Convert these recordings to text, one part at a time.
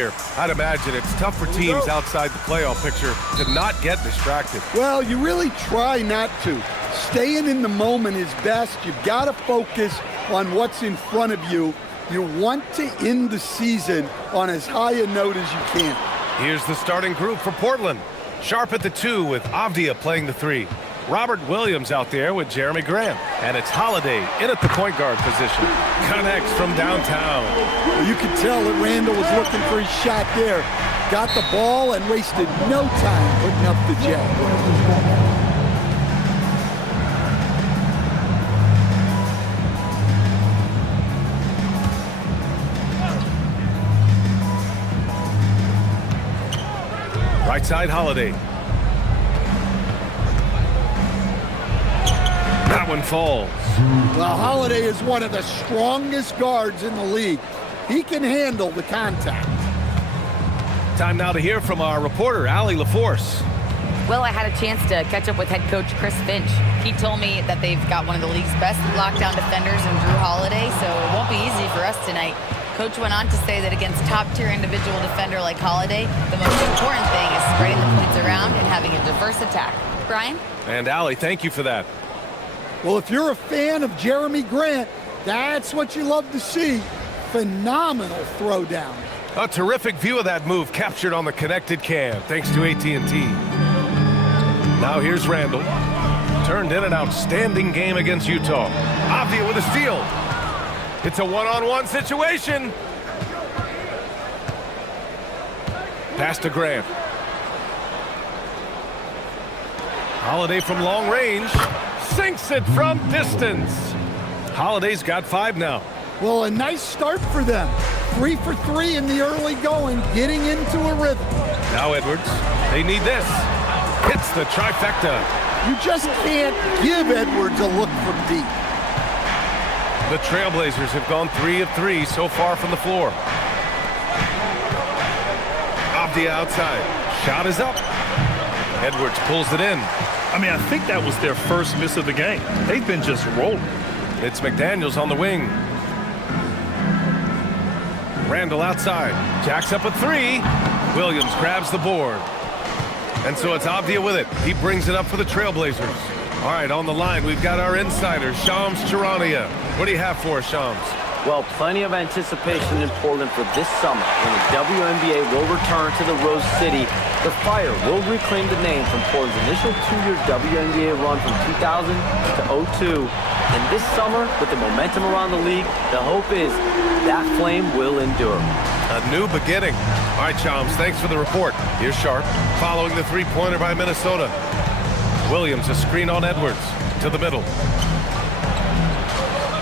here. I'd imagine it's tough for teams outside the playoff picture to not get distracted. Well, you really try not to. Staying in the moment is best. You've got to focus on what's in front of you. You want to end the season on as high a note as you can. Here's the starting group for Portland. Sharp at the 2 with Avdia playing the 3. Robert Williams out there with Jeremy Grant. And it's Holiday in at the point guard position. Connects from downtown. Well, you could tell that Randall was looking for his shot there. Got the ball and wasted no time putting up the jab. Right side, Holiday. That one falls. Well, Holiday is one of the strongest guards in the league. He can handle the contact. Time now to hear from our reporter, Allie LaForce. Well, I had a chance to catch up with head coach Chris Finch. He told me that they've got one of the league's best lockdown defenders in Drew Holiday, so it won't be easy for us tonight. Coach went on to say that against top-tier individual defender like Holiday, the most important thing is spreading the points around and having a diverse attack. Brian? And Allie, thank you for that. Well, if you're a fan of Jeremy Grant, that's what you love to see. Phenomenal throwdown. A terrific view of that move captured on the connected cam, thanks to AT&T. Now here's Randall. Turned in an outstanding game against Utah. Avdia with a steal. It's a one-on-one situation. Pass to Grant. Holiday from long range. Sinks it from distance. Holiday's got 5 now. Well, a nice start for them. 3 for 3 in the early going, getting into a rhythm. Now Edwards. They need this. Hits the trifecta. You just can't give Edwards a look from deep. The Trailblazers have gone 3 of 3 so far from the floor. Avdia outside. Shot is up. Edwards pulls it in. I mean, I think that was their first miss of the game. They've been just rolling. It's McDaniels on the wing. Randall outside. Jacks up a 3. Williams grabs the board. And so it's Avdia with it. He brings it up for the Trailblazers. All right, on the line, we've got our insider, Shams Charania. What do you have for us, Shams? Well, plenty of anticipation in Portland for this summer when the WNBA will return to the Rose City. The Fire will reclaim the name from Portland's initial 2-year WNBA run from 2000 to 02. And this summer, with the momentum around the league, the hope is that flame will endure. A new beginning. All right, Shams, thanks for the report. Here's Sharp, following the three-pointer by Minnesota. Williams, a screen on Edwards, to the middle.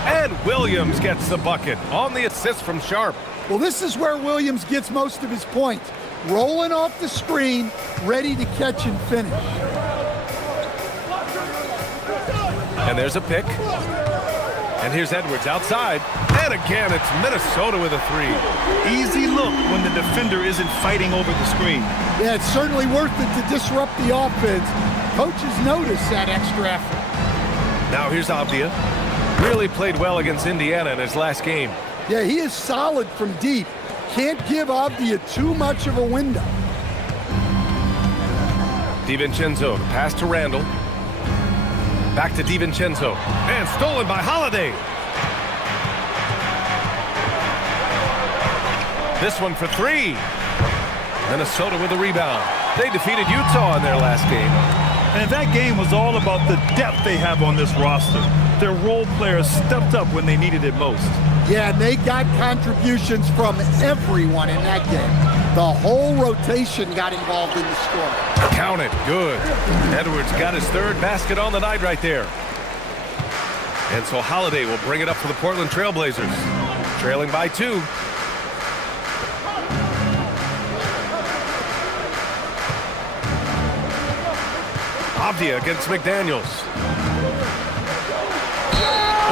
And Williams gets the bucket on the assist from Sharp. Well, this is where Williams gets most of his points. Rolling off the screen, ready to catch and finish. And there's a pick. And here's Edwards outside. And again, it's Minnesota with a 3. Easy look when the defender isn't fighting over the screen. Yeah, it's certainly worth it to disrupt the offense. Coaches notice that extra effort. Now here's Avdia. Really played well against Indiana in his last game. Yeah, he is solid from deep. Can't give Avdia too much of a window. DiVincenzo, pass to Randall. Back to DiVincenzo. And stolen by Holiday. This one for 3. Minnesota with a rebound. They defeated Utah in their last game. And that game was all about the depth they have on this roster. Their role players stepped up when they needed it most. Yeah, and they got contributions from everyone in that game. The whole rotation got involved in the score. Count it. Good. Edwards got his 3rd basket on the night right there. And so Holiday will bring it up for the Portland Trailblazers. Trailing by 2. Avdia against McDaniels.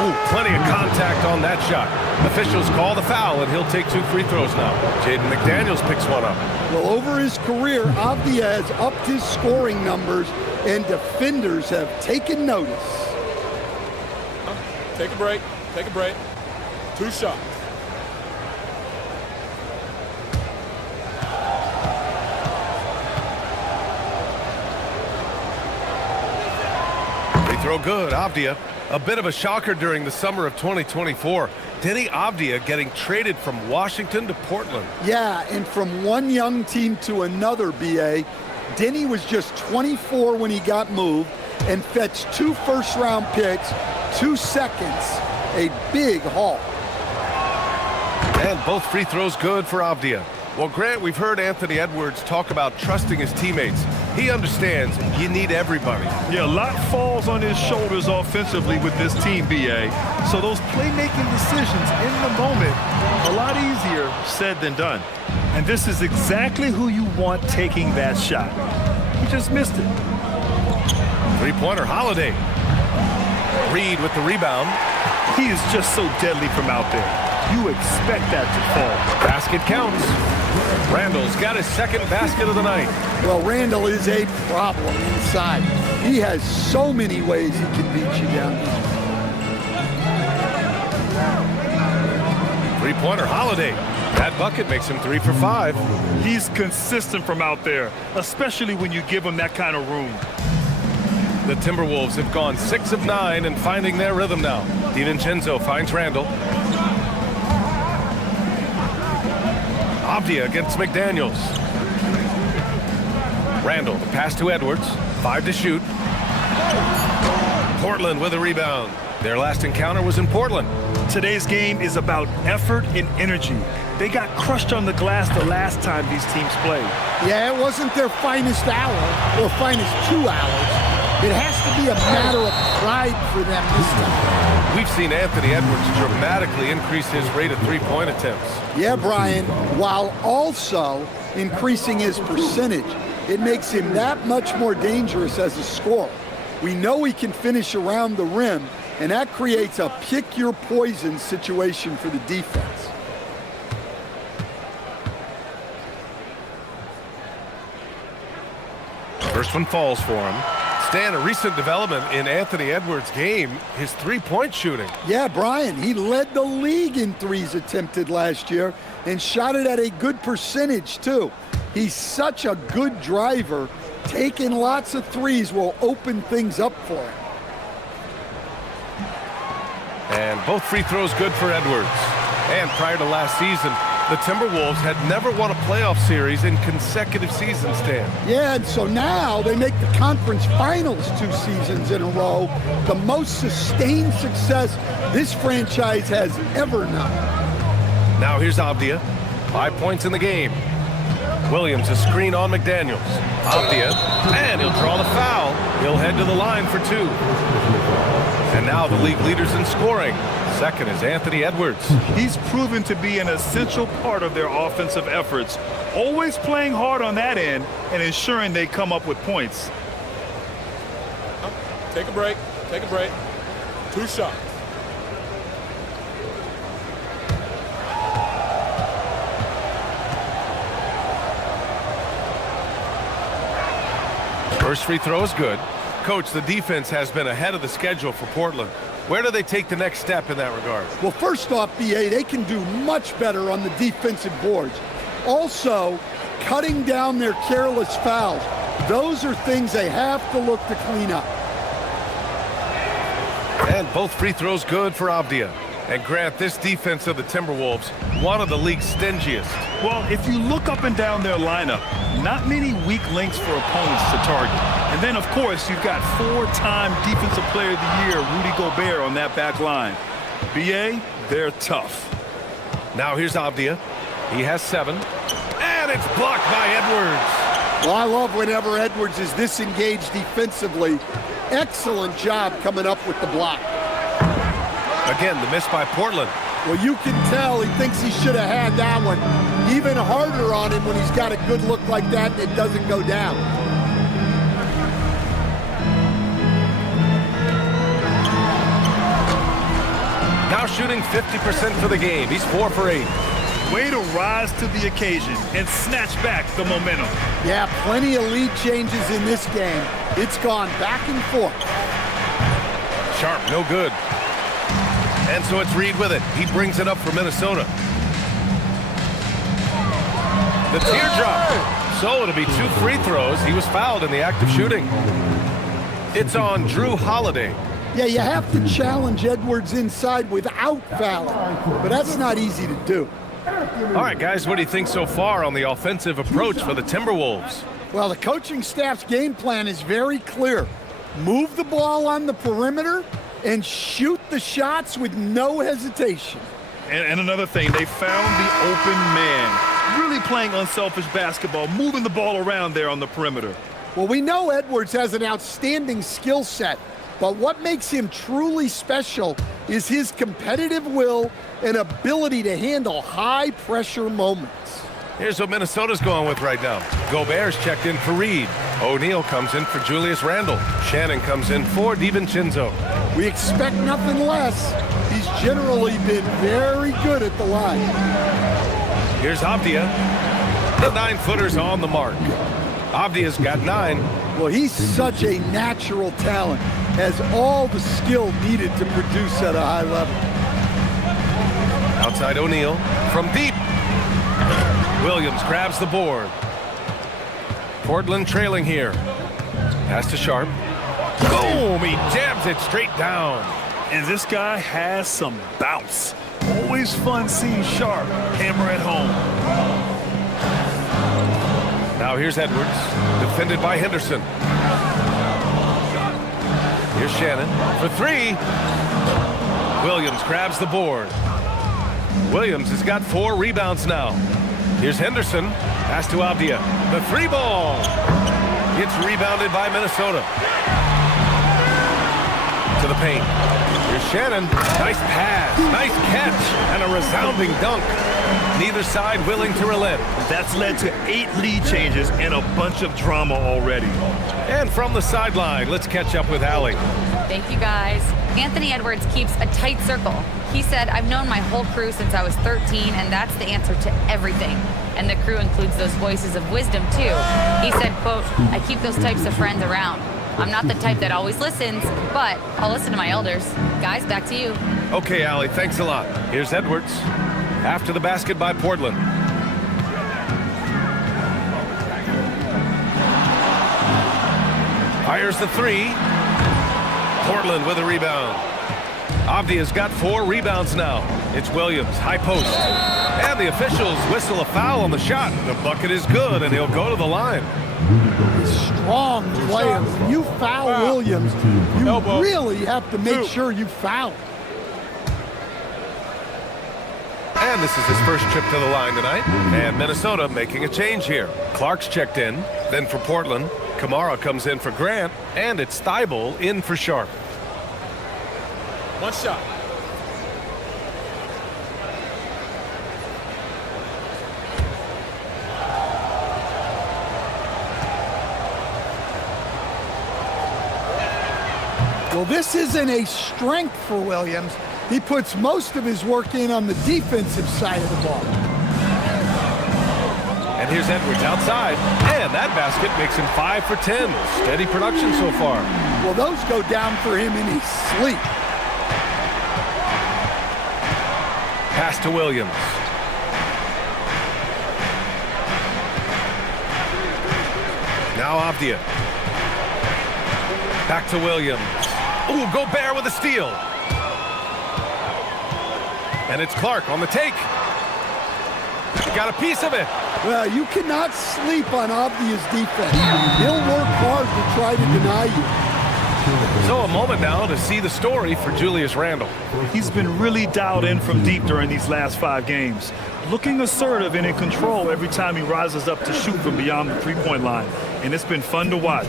Oh, plenty of contact on that shot. Officials call the foul, and he'll take 2 free throws now. Jaden McDaniels picks one up. Well, over his career, Avdia has upped his scoring numbers, and defenders have taken notice. Take a break. Take a break. 2 shots. throw good, Avdia. A bit of a shocker during the summer of 2024. Denny Avdia getting traded from Washington to Portland. Yeah, and from one young team to another, B.A., Denny was just 24 when he got moved and fetched 2 first-round picks, 2 seconds, a big haul. And both free throws good for Avdia. Well, Grant, we've heard Anthony Edwards talk about trusting his teammates. He understands you need everybody. Yeah, a lot falls on his shoulders offensively with this team, B.A. So those playmaking decisions in the moment, a lot easier said than done. And this is exactly who you want taking that shot. He just missed it. Three-pointer, Holiday. Reed with the rebound. He is just so deadly from out there. You expect that to fall. Basket counts. Randall's got his second basket of the night. Well, Randall is a problem inside. He has so many ways he can beat you down. Three-pointer, Holiday. That bucket makes him 3 for 5. He's consistent from out there, especially when you give him that kind of room. The Timberwolves have gone 6 of 9 and finding their rhythm now. DiVincenzo finds Randall. Avdia against McDaniels. Randall, the pass to Edwards. 5 to shoot. Portland with a rebound. Their last encounter was in Portland. Today's game is about effort and energy. They got crushed on the glass the last time these teams played. Yeah, it wasn't their finest hour or finest 2 hours. It has to be a matter of pride for them this time. We've seen Anthony Edwards dramatically increase his rate of three-point attempts. Yeah, Brian, while also increasing his percentage. It makes him that much more dangerous as a scorer. We know he can finish around the rim, and that creates a pick-your-poison situation for the defense. First one falls for him. Stan, a recent development in Anthony Edwards' game, his three-point shooting. Yeah, Brian, he led the league in threes attempted last year and shot it at a good percentage, too. He's such a good driver. Taking lots of threes will open things up for him. And both free throws good for Edwards. And prior to last season, the Timberwolves had never won a playoff series in consecutive seasons, Stan. Yeah, and so now they make the conference finals 2 seasons in a row, the most sustained success this franchise has ever known. Now here's Avdia. 5 points in the game. Williams a screen on McDaniels. Avdia, and he'll draw the foul. He'll head to the line for 2. And now the league leaders in scoring. Second is Anthony Edwards. He's proven to be an essential part of their offensive efforts, always playing hard on that end and ensuring they come up with points. Take a break. Take a break. 2 shots. First free throw is good. Coach, the defense has been ahead of the schedule for Portland. Where do they take the next step in that regard? Well, first off, BA, they can do much better on the defensive boards. Also, cutting down their careless fouls. Those are things they have to look to clean up. And both free throws good for Avdia. And Grant, this defense of the Timberwolves, one of the league's stingiest. Well, if you look up and down their lineup, not many weak links for opponents to target. And then, of course, you've got 4-time Defensive Player of the Year, Rudy Gobert, on that back line. BA, they're tough. Now here's Avdia. He has 7. And it's blocked by Edwards. Well, I love whenever Edwards is disengaged defensively. Excellent job coming up with the block. Again, the miss by Portland. Well, you can tell he thinks he should have had that one. Even harder on him when he's got a good look like that and it doesn't go down. Now shooting 50% for the game. He's 4 for 8. Way to rise to the occasion and snatch back the momentum. Yeah, plenty of lead changes in this game. It's gone back and forth. Sharp, no good. And so it's Reed with it. He brings it up for Minnesota. The teardrop. So it'll be 2 free throws. He was fouled in the act of shooting. It's on Drew Holiday. Yeah, you have to challenge Edwards inside without fouling, but that's not easy to do. All right, guys, what do you think so far on the offensive approach for the Timberwolves? Well, the coaching staff's game plan is very clear. Move the ball on the perimeter and shoot the shots with no hesitation. And another thing, they found the open man. Really playing unselfish basketball, moving the ball around there on the perimeter. Well, we know Edwards has an outstanding skill set, but what makes him truly special is his competitive will and ability to handle high-pressure moments. Here's what Minnesota's going with right now. Gobert's checked in for Reed. O'Neal comes in for Julius Randle. Shannon comes in for DiVincenzo. We expect nothing less. He's generally been very good at the line. Here's Avdia. The 9-footer's on the mark. Avdia's got 9. Well, he's such a natural talent, has all the skill needed to produce at a high level. Outside O'Neal from deep. Williams grabs the board. Portland trailing here. Pass to Sharp. Boom! He jams it straight down. And this guy has some bounce. Always fun seeing Sharp hammer at home. Now here's Edwards, defended by Henderson. Here's Shannon for 3. Williams grabs the board. Williams has got 4 rebounds now. Here's Henderson, pass to Avdia. The 3 ball. It's rebounded by Minnesota. To the paint. Here's Shannon. Nice pass, nice catch, and a resounding dunk. Neither side willing to relent. That's led to 8 lead changes and a bunch of drama already. And from the sideline, let's catch up with Allie. Thank you, guys. Anthony Edwards keeps a tight circle. He said, I've known my whole crew since I was 13, and that's the answer to everything. And the crew includes those voices of wisdom, too. He said, quote, I keep those types of friends around. I'm not the type that always listens, but I'll listen to my elders. Guys, back to you. Okay, Allie, thanks a lot. Here's Edwards. After the basket by Portland. Fires the 3. Portland with a rebound. Avdia's got 4 rebounds now. It's Williams, high post. And the officials whistle a foul on the shot. The bucket is good, and he'll go to the line. Strong player. When you foul Williams, you really have to make sure you foul. And this is his first trip to the line tonight. And Minnesota making a change here. Clark's checked in. Then for Portland, Kamara comes in for Grant. And it's Thibault in for Sharp. 1 shot. Well, this isn't a strength for Williams. He puts most of his work in on the defensive side of the ball. And here's Edwards outside. And that basket makes him 5 for 10. Steady production so far. Well, those go down for him in his sleep. Pass to Williams. Now Avdia. Back to Williams. Ooh, Gobert with a steal. And it's Clark on the take. He got a piece of it. Well, you cannot sleep on Avdia's defense. He'll work hard to try to deny you. So a moment now to see the story for Julius Randle. He's been really dialed in from deep during these last 5 games. Looking assertive and in control every time he rises up to shoot from beyond the 3-point line. And it's been fun to watch.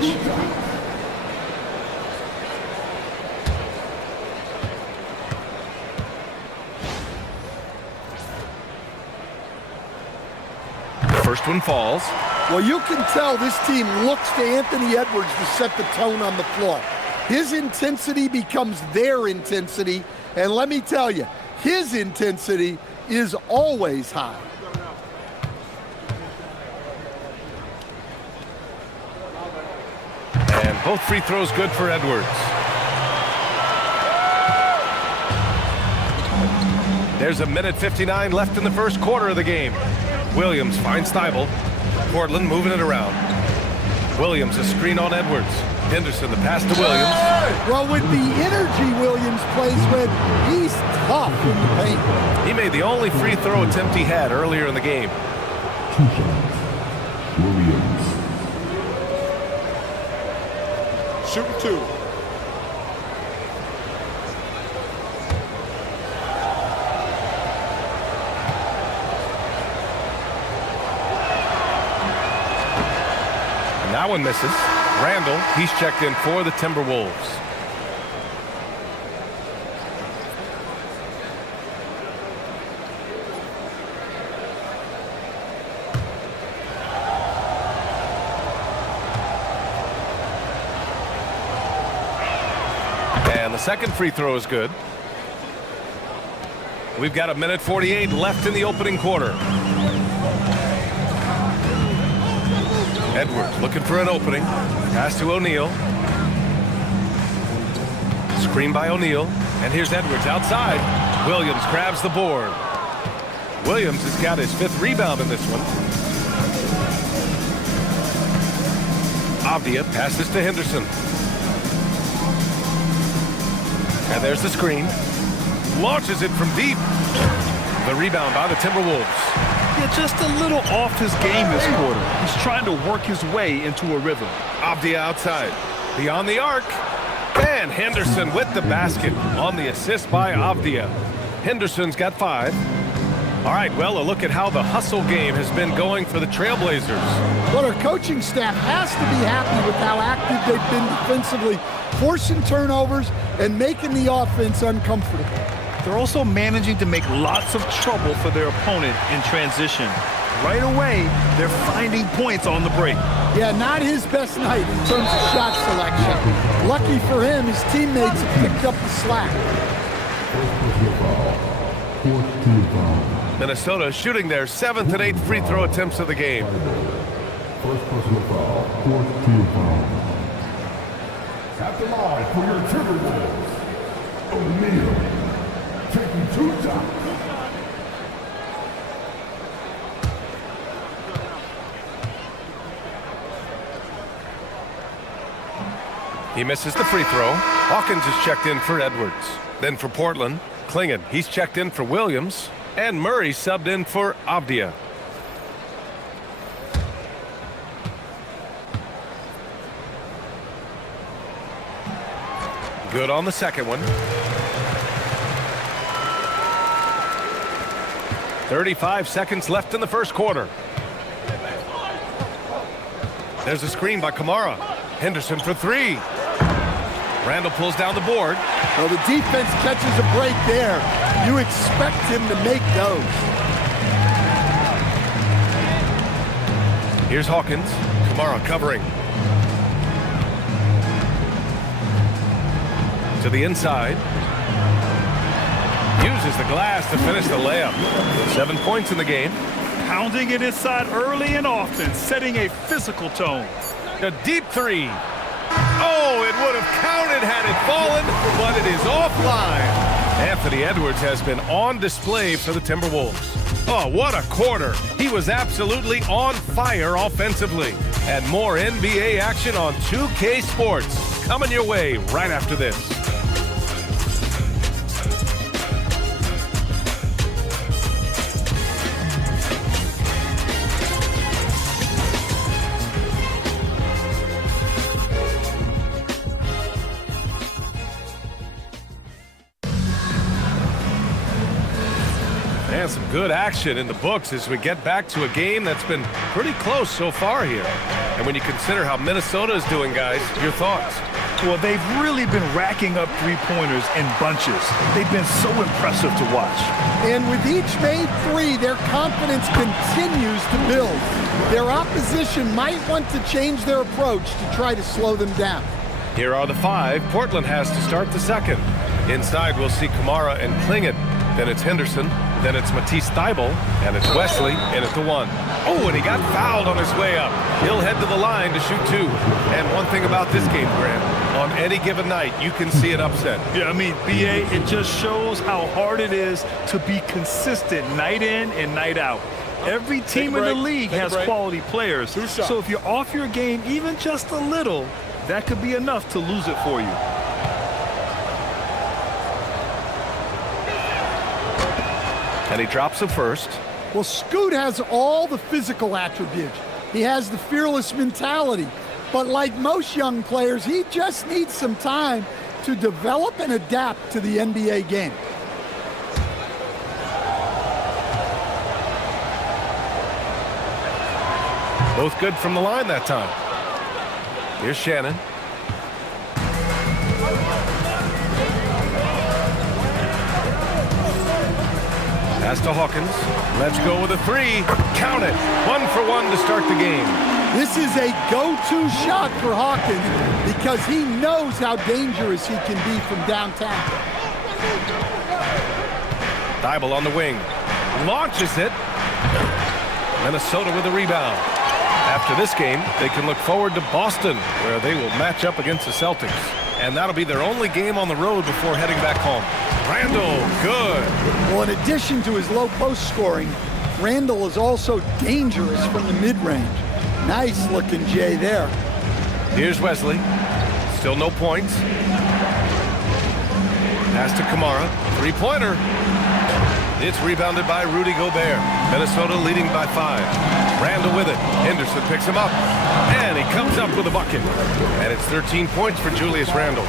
First one falls. Well, you can tell this team looks to Anthony Edwards to set the tone on the floor. His intensity becomes their intensity, and let me tell you, his intensity is always high. And both free throws good for Edwards. There's 1:59 left in the first quarter of the game. Williams finds Thibault. Portland moving it around. Williams a screen on Edwards. Henderson, the pass to Williams. Well, with the energy Williams plays with, he's tough in the paint. He made the only free throw attempt he had earlier in the game. 2 shots. Williams. Shooting 2. And that one misses. Randall, he's checked in for the Timberwolves. And the second free throw is good. We've got 1:48 left in the opening quarter. Edwards looking for an opening. Pass to O'Neal. Screen by O'Neal. And here's Edwards outside. Williams grabs the board. Williams has got his 5th rebound in this one. Avdia passes to Henderson. And there's the screen. Launches it from deep. The rebound by the Timberwolves. Yeah, just a little off his game this quarter. He's trying to work his way into a rhythm. Avdia outside. Beyond the arc. And Henderson with the basket on the assist by Avdia. Henderson's got 5. All right, well, a look at how the hustle game has been going for the Trailblazers. Well, our coaching staff has to be happy with how active they've been defensively, forcing turnovers and making the offense uncomfortable. They're also managing to make lots of trouble for their opponent in transition. Right away, they're finding points on the break. Yeah, not his best night in terms of shot selection. Lucky for him, his teammates have picked up the slack. Minnesota shooting their 7th and 8th free throw attempts of the game. First personal foul. 4th team foul. At the line for your Timberwolves, O'Neal. Taking 2 shots. He misses the free throw. Hawkins is checked in for Edwards. Then for Portland, Klingon, he's checked in for Williams. And Murray subbed in for Avdia. Good on the second one. 35 seconds left in the first quarter. There's a screen by Kamara. Henderson for 3. Randall pulls down the board. Well, the defense catches a break there. You expect him to make those. Here's Hawkins. Kamara covering. To the inside. Uses the glass to finish the layup. 7 points in the game. Pounding it inside early and often, setting a physical tone. A deep 3. Oh, it would have counted had it fallen, but it is offline. Anthony Edwards has been on display for the Timberwolves. Oh, what a quarter. He was absolutely on fire offensively. And more NBA action on 2K Sports coming your way right after this. And some good action in the books as we get back to a game that's been pretty close so far here. And when you consider how Minnesota is doing, guys, your thoughts? Well, they've really been racking up three-pointers in bunches. They've been so impressive to watch. And with each made 3, their confidence continues to build. Their opposition might want to change their approach to try to slow them down. Here are the 5. Portland has to start the second. Inside, we'll see Kamara and Klingon. Then it's Henderson. Then it's Matisse Thybulle. And it's Wesley in at the 1. Oh, and he got fouled on his way up. He'll head to the line to shoot 2. And one thing about this game, Grant, on any given night, you can see an upset. Yeah, I mean, BA, it just shows how hard it is to be consistent night in and night out. Every team in the league has quality players. So if you're off your game even just a little, that could be enough to lose it for you. And he drops it first. Well, Scoot has all the physical attributes. He has the fearless mentality. But like most young players, he just needs some time to develop and adapt to the NBA game. Both good from the line that time. Here's Shannon. Pass to Hawkins. Let's go with a three. Count it. 1 for 1 to start the game. This is a go-to shot for Hawkins because he knows how dangerous he can be from downtown. Thibault on the wing. Launches it. Minnesota with a rebound. After this game, they can look forward to Boston, where they will match up against the Celtics. And that'll be their only game on the road before heading back home. Randall, good. Well, in addition to his low post scoring, Randall is also dangerous from the mid-range. Nice looking Jay there. Here's Wesley. Still no points. Pass to Kamara. Three-pointer. It's rebounded by Rudy Gobert. Minnesota leading by 5. Randall with it. Henderson picks him up. And he comes up with a bucket. And it's 13 points for Julius Randle.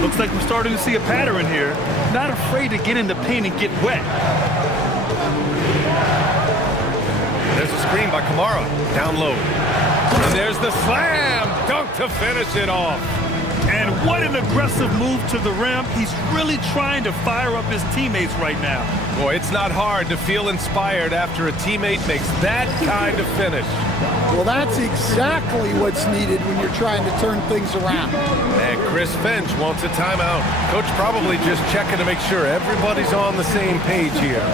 Looks like we're starting to see a pattern here. Not afraid to get in the paint and get wet. There's a screen by Kamara. Down low. And there's the slam dunk to finish it off. And what an aggressive move to the rim. He's really trying to fire up his teammates right now. Boy, it's not hard to feel inspired after a teammate makes that kind of finish. Well, that's exactly what's needed when you're trying to turn things around. And Chris Finch wants a timeout. Coach probably just checking to make sure everybody's on the same page here.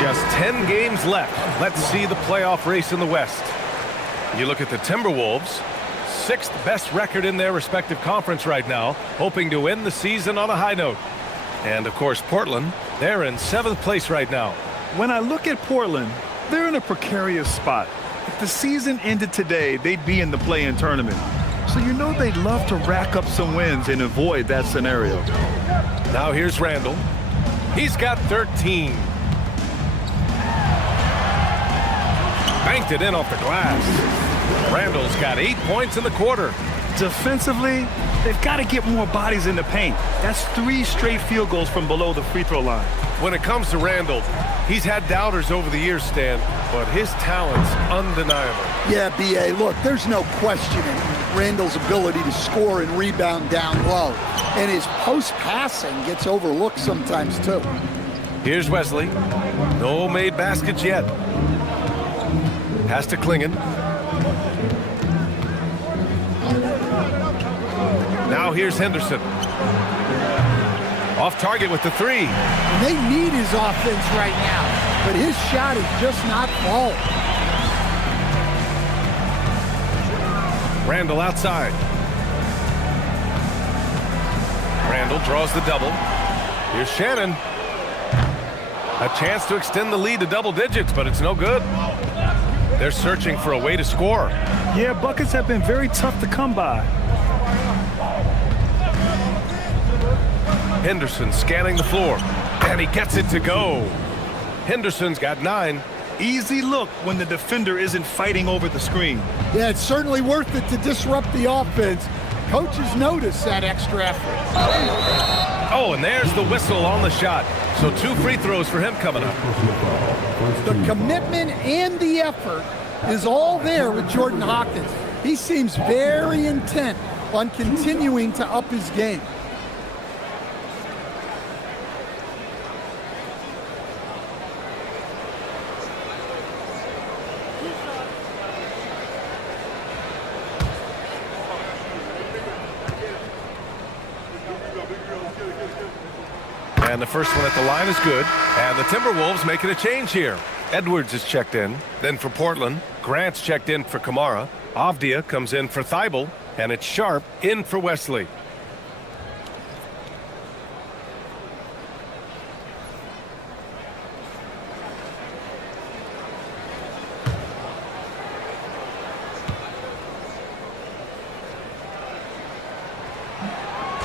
Just 10 games left. Let's see the playoff race in the West. You look at the Timberwolves, 6th best record in their respective conference right now, hoping to end the season on a high note. And, of course, Portland, they're in 7th place right now. When I look at Portland, they're in a precarious spot. If the season ended today, they'd be in the play-in tournament. So you know they'd love to rack up some wins and avoid that scenario. Now here's Randall. He's got 13. Banked it in off the glass. Randall's got 8 points in the quarter. Defensively, they've got to get more bodies in the paint. That's 3 straight field goals from below the free throw line. When it comes to Randall, he's had doubters over the years, Stan, but his talent's undeniable. Yeah, B.A., look, there's no questioning Randall's ability to score and rebound down low. And his post-passing gets overlooked sometimes, too. Here's Wesley. No made baskets yet. Pass to Klingen. Now here's Henderson. Off target with the 3. And they need his offense right now, but his shot is just not falling. Randall outside. Randall draws the double. Here's Shannon. A chance to extend the lead to double digits, but it's no good. They're searching for a way to score. Yeah, buckets have been very tough to come by. Henderson scanning the floor, and he gets it to go. Henderson's got 9. Easy look when the defender isn't fighting over the screen. Yeah, it's certainly worth it to disrupt the offense coaches notice that extra effort. Oh, and there's the whistle on the shot. So 2 free throws for him coming up. The commitment and the effort is all there with Jordan Hawkins. He seems very intent on continuing to up his game. And the first one at the line is good. And the Timberwolves making a change here. Edwards is checked in. Then for Portland, Grant's checked in for Kamara. Avdia comes in for Thibault. And it's Sharp in for Wesley.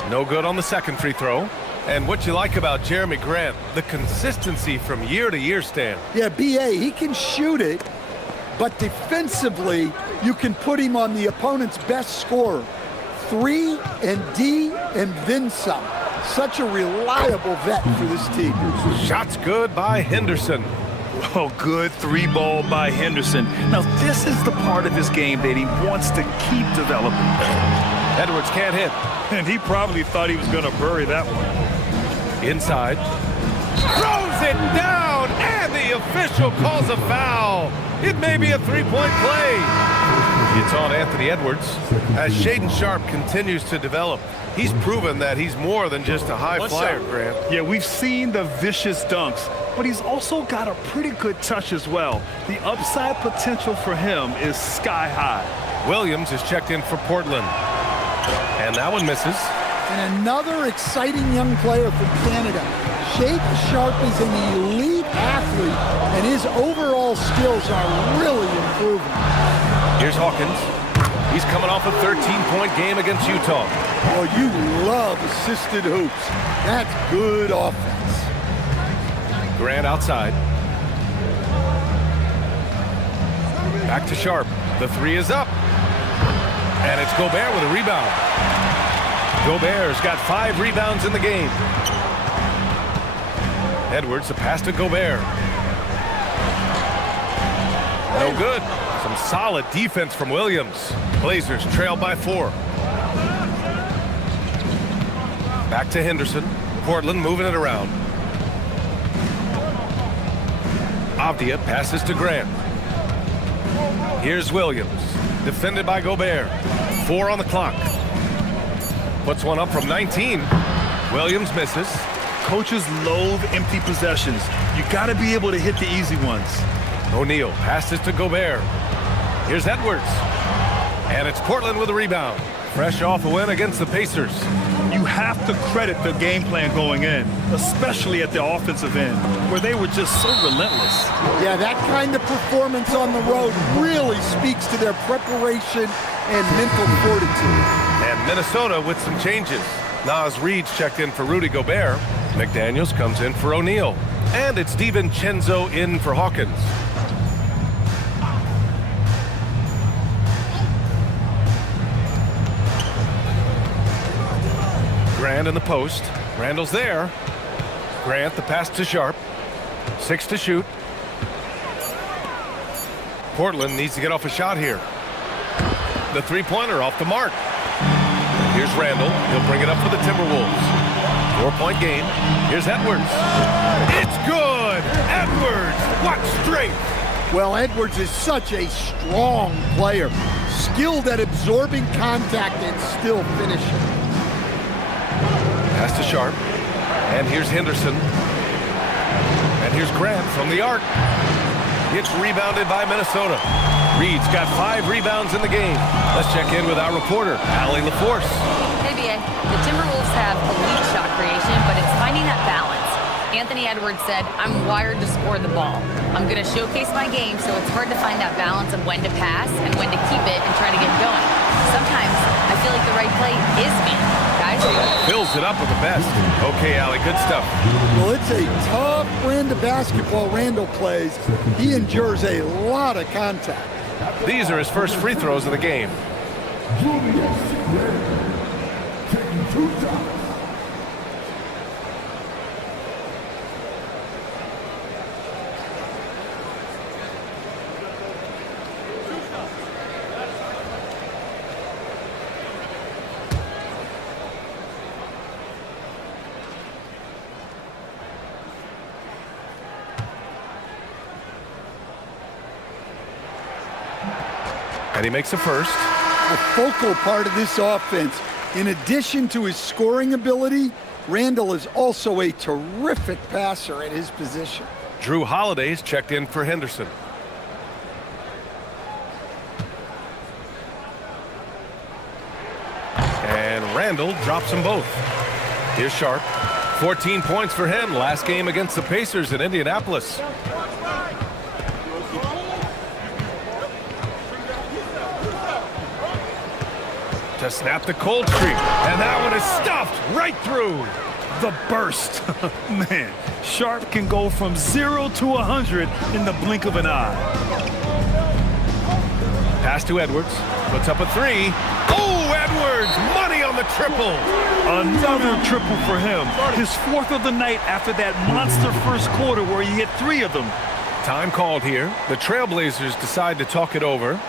No good on the second free throw. And what you like about Jeremy Grant, the consistency from year to year, Stan. Yeah, B.A., he can shoot it, but defensively, you can put him on the opponent's best scorer. 3 and D and then some. Such a reliable vet for this team. Shots good by Henderson. Oh, good 3-ball by Henderson. Now, this is the part of his game that he wants to keep developing. Edwards can't hit. And he probably thought he was going to bury that one. Inside. Throws it down, and the official calls a foul. It may be a three-point play. It's on Anthony Edwards. As Shaden Sharp continues to develop, he's proven that he's more than just a high flyer, Grant. Yeah, we've seen the vicious dunks, but he's also got a pretty good touch as well. The upside potential for him is sky high. Williams is checked in for Portland. And that one misses. And another exciting young player from Canada. Shaden Sharp is an elite athlete, and his overall skills are really improving. Here's Hawkins. He's coming off a 13-point game against Utah. Well, you love assisted hoops. That's good offense. Grant outside. Back to Sharp. The 3 is up. And it's Gobert with a rebound. Gobert's got 5 rebounds in the game. Edwards, the pass to Gobert. No good. Some solid defense from Williams. Blazers trail by 4. Back to Henderson. Portland moving it around. Avdia passes to Grant. Here's Williams. Defended by Gobert. 4 on the clock. Puts one up from 19. Williams misses. Coaches loathe empty possessions. You got to be able to hit the easy ones. O'Neal passes to Gobert. Here's Edwards. And it's Portland with a rebound. Fresh off a win against the Pacers. You have to credit their game plan going in, especially at the offensive end, where they were just so relentless. Yeah, that kind of performance on the road really speaks to their preparation and mental fortitude. And Minnesota with some changes. Naz Reid's checked in for Rudy Gobert. McDaniels comes in for O'Neal. And it's DiVincenzo in for Hawkins. Grant in the post. Randall's there. Grant, the pass to Sharp. 6 to shoot. Portland needs to get off a shot here. The three-pointer off the mark. Here's Randall. He'll bring it up for the Timberwolves. 4-point game. Here's Edwards. It's good! Edwards! What strength! Well, Edwards is such a strong player. Skilled at absorbing contact and still finishing. Pass to Sharp. And here's Henderson. And here's Grant from the arc. It's rebounded by Minnesota. Reed's got 5 rebounds in the game. Let's check in with our reporter, Allie LaForce. Hey, BA. The Timberwolves have elite shot creation, but it's finding that balance. Anthony Edwards said, I'm wired to score the ball. I'm going to showcase my game, so it's hard to find that balance of when to pass and when to keep it and try to get going. Sometimes I feel like the right play is me. Guys? Fills it up with the best. Okay, Allie, good stuff. Well, it's a tough brand of basketball Randall plays. He endures a lot of contact. These are his first free throws of the game. Julius Randle. 2 shots. And he makes the first. A focal part of this offense. In addition to his scoring ability, Randall is also a terrific passer at his position. Drew Holiday's checked in for Henderson. And Randall drops them both. Here's Sharp. 14 points for him last game against the Pacers in Indianapolis. To snap the cold streak, and that one is stuffed right through. The burst. Man, Sharp can go from 0 to 100 in the blink of an eye. Pass to Edwards. Puts up a three. Oh, Edwards! Money on the triple. Another triple for him. His 4th of the night after that monster first quarter where he hit 3 of them. Time called here. The Trailblazers decide to talk it over.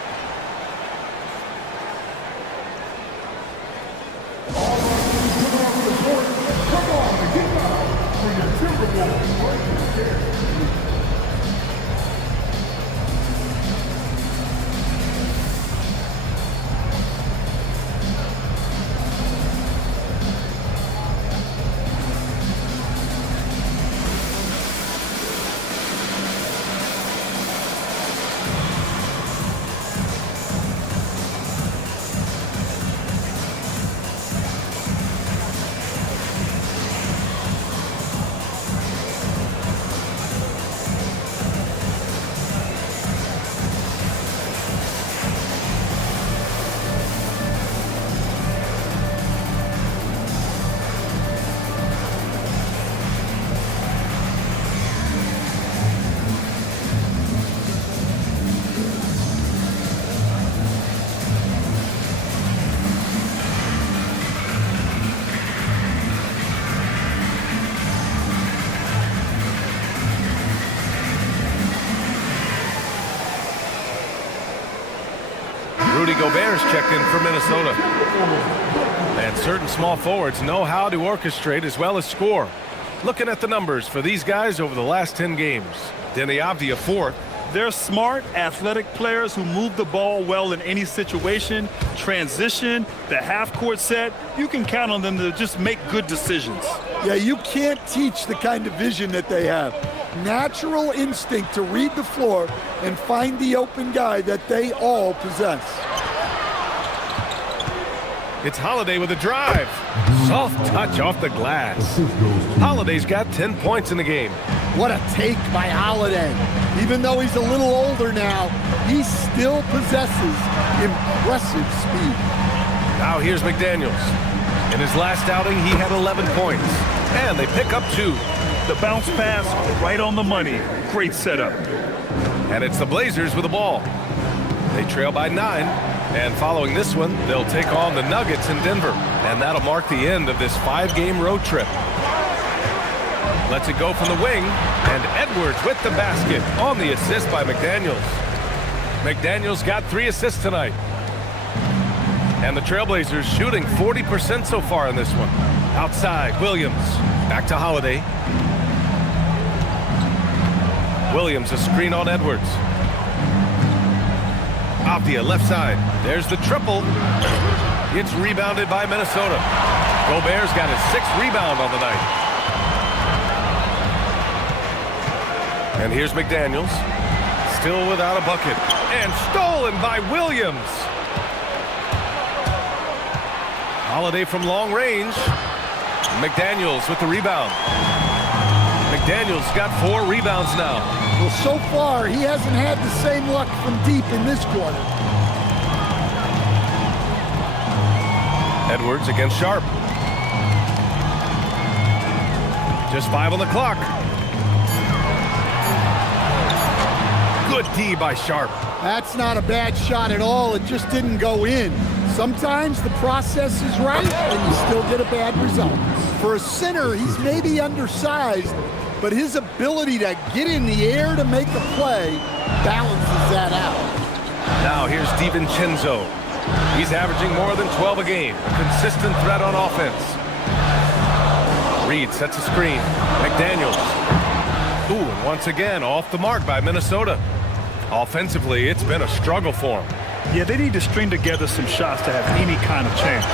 Rudy Gobert's checked in for Minnesota. And certain small forwards know how to orchestrate as well as score. Looking at the numbers for these guys over the last 10 games. Denny Avdia 4th. They're smart, athletic players who move the ball well in any situation, transition, the half-court set. You can count on them to just make good decisions. Yeah, you can't teach the kind of vision that they have. Natural instinct to read the floor and find the open guy that they all possess. It's Holiday with a drive. Soft touch off the glass. Holiday's got 10 points in the game. What a take by Holiday. Even though he's a little older now, he still possesses impressive speed. Now here's McDaniels. In his last outing, he had 11 points. And they pick up 2. The bounce pass right on the money. Great setup. And it's the Blazers with the ball. They trail by 9. And following this one, they'll take on the Nuggets in Denver. And that'll mark the end of this 5-game road trip. Lets it go from the wing. And Edwards with the basket on the assist by McDaniels. McDaniels got 3 assists tonight. And the Trailblazers shooting 40% so far in this one. Outside, Williams. Back to Holiday. Williams, a screen on Edwards. Avdia, left side. There's the triple. It's rebounded by Minnesota. Gobert's got his 6th rebound on the night. And here's McDaniels. Still without a bucket. And stolen by Williams. Holiday from long range. McDaniels with the rebound. McDaniels got 4 rebounds now. Well, so far, he hasn't had the same luck from deep in this quarter. Edwards against Sharp. Just 5 on the clock. Good D by Sharp. That's not a bad shot at all. It just didn't go in. Sometimes the process is right and you still get a bad result. For a center, he's maybe undersized, but his ability to get in the air to make a play balances that out. Now here's DiVincenzo. He's averaging more than 12 a game. A consistent threat on offense. Reed sets a screen. McDaniels. Ooh, and once again, off the mark by Minnesota. Offensively, it's been a struggle for him. Yeah, they need to string together some shots to have any kind of chance.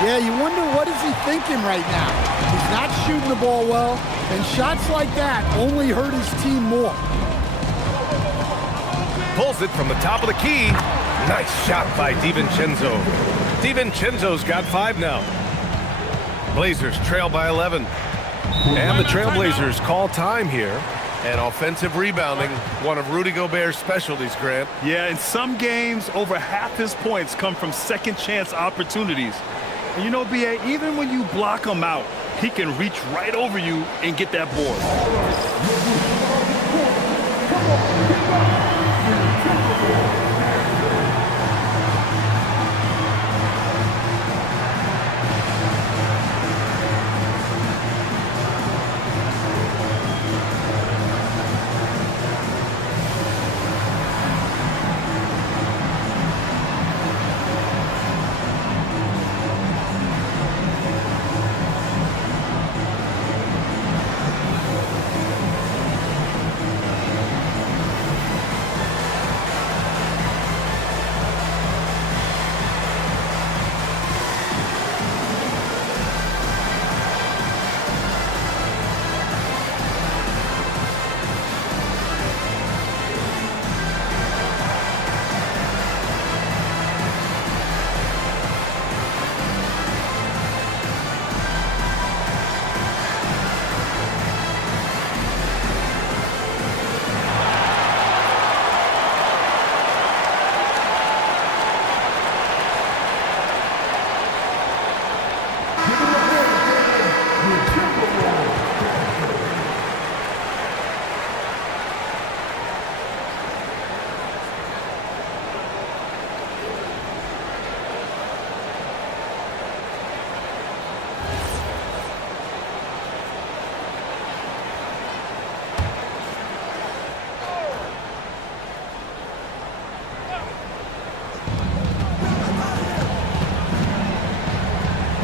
Yeah, you wonder what is he thinking right now. He's not shooting the ball well, and shots like that only hurt his team more. Pulls it from the top of the key. Nice shot by DiVincenzo. DiVincenzo's got 5 now. Blazers trail by 11. And the Trailblazers call time here. And offensive rebounding, one of Rudy Gobert's specialties, Grant. Yeah, in some games, over half his points come from second chance opportunities. And you know, B.A., even when you block him out, he can reach right over you and get that board.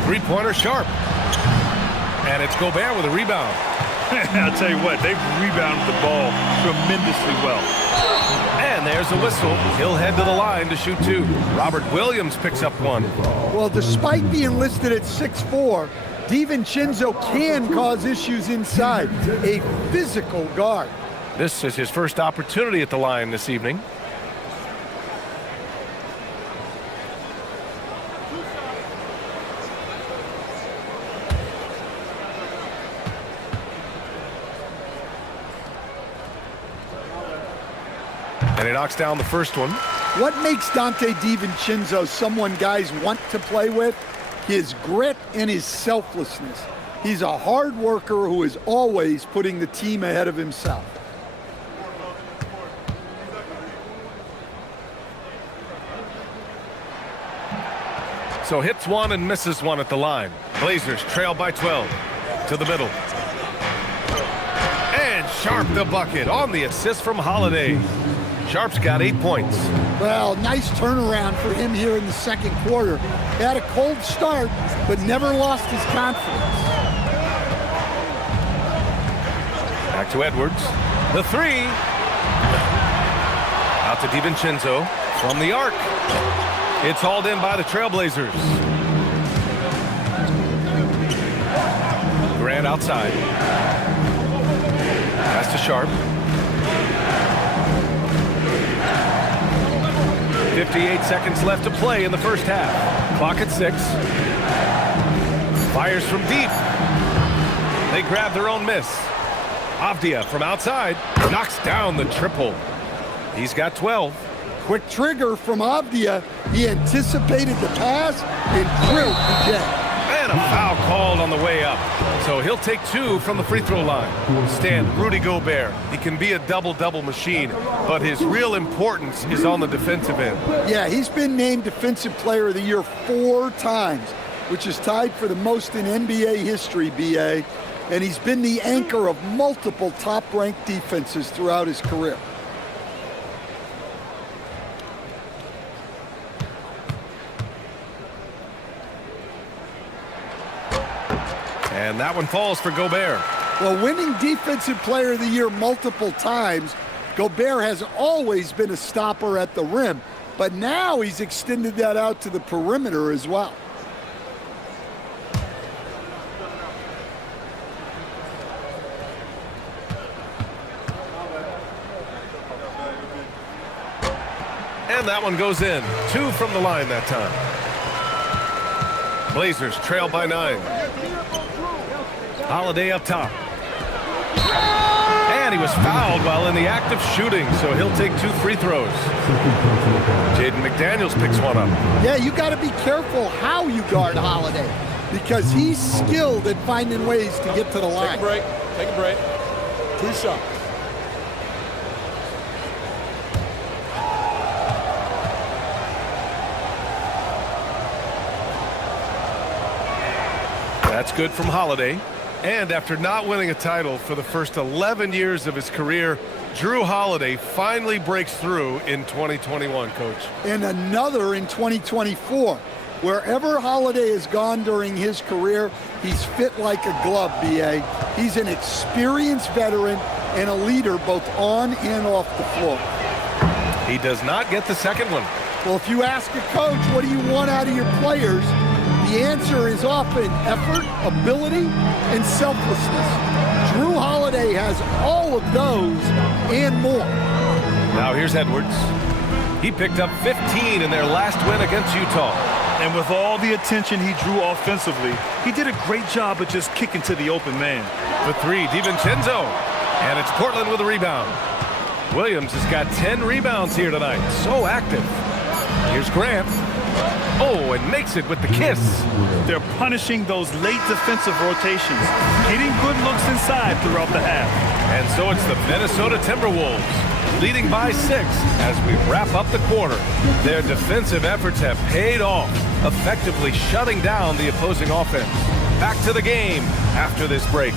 3-pointer Sharp. And it's Gobert with a rebound. I'll tell you what, they've rebounded the ball tremendously well. And there's a whistle. He'll head to the line to shoot 2. Robert Williams picks up 1. Well, despite being listed at 6'4", DiVincenzo can cause issues inside. A physical guard. This is his first opportunity at the line this evening. And he knocks down the first one. What makes Dante DiVincenzo someone guys want to play with? His grit and his selflessness. He's a hard worker who is always putting the team ahead of himself. So hits 1 and misses 1 at the line. Blazers trail by 12. To the middle. And Sharp the bucket on the assist from Holiday. Sharp's got 8 points. Well, nice turnaround for him here in the second quarter. He had a cold start, but never lost his confidence. Back to Edwards. The 3. Out to DiVincenzo from the arc. It's hauled in by the Trailblazers. Grant outside. Pass to Sharp. 58 seconds left to play in the first half. Clock at 6. Fires from deep. They grab their own miss. Avdia from outside knocks down the triple. He's got 12. Quick trigger from Avdia. He anticipated the pass and drilled the jet. And a foul called on the way up. So he'll take 2 from the free throw line. Stand Rudy Gobert. He can be a double-double machine, but his real importance is on the defensive end. Yeah, he's been named Defensive Player of the Year 4 times, which is tied for the most in NBA history, BA. And he's been the anchor of multiple top-ranked defenses throughout his career. And that one falls for Gobert. Well, winning Defensive Player of the Year multiple times, Gobert has always been a stopper at the rim, but now he's extended that out to the perimeter as well. And that one goes in. 2 from the line that time. Blazers trail by 9. Holiday up top. And he was fouled while in the act of shooting, so he'll take 2 free throws. Jaden McDaniels picks one up. Yeah, you got to be careful how you guard Holiday because he's skilled at finding ways to get to the line. Take a break. Take a break. 2 shots. That's good from Holiday. And after not winning a title for the first 11 years of his career, Drew Holiday finally breaks through in 2021, Coach. And another in 2024. Wherever Holiday has gone during his career, he's fit like a glove, BA. He's an experienced veteran and a leader both on and off the floor. He does not get the second one. Well, if you ask a coach, what do you want out of your players? The answer is often effort, ability, and selflessness. Drew Holiday has all of those and more. Now here's Edwards. He picked up 15 in their last win against Utah. And with all the attention he drew offensively, he did a great job of just kicking to the open man. The 3, DiVincenzo. And it's Portland with a rebound. Williams has got 10 rebounds here tonight. So active. Here's Grant. Oh, and makes it with the kiss. They're punishing those late defensive rotations, getting good looks inside throughout the half. And so it's the Minnesota Timberwolves leading by 6 as we wrap up the quarter. Their defensive efforts have paid off, effectively shutting down the opposing offense. Back to the game after this break.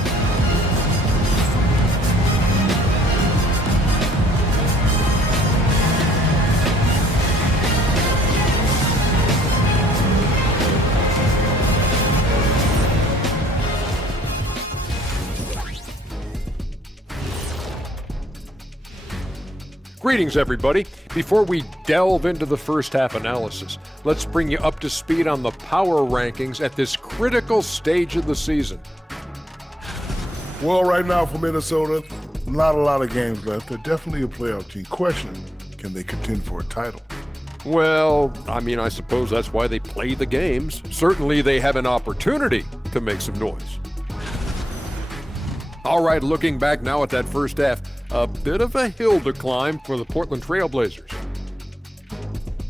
Greetings, everybody. Before we delve into the first half analysis, let's bring you up to speed on the power rankings at this critical stage of the season. Well, right now for Minnesota, not a lot of games left. They're definitely a playoff team. Question, can they contend for a title? Well, I suppose that's why they play the games. Certainly they have an opportunity to make some noise. All right, looking back now at that first half, a bit of a hill to climb for the Portland Trail Blazers.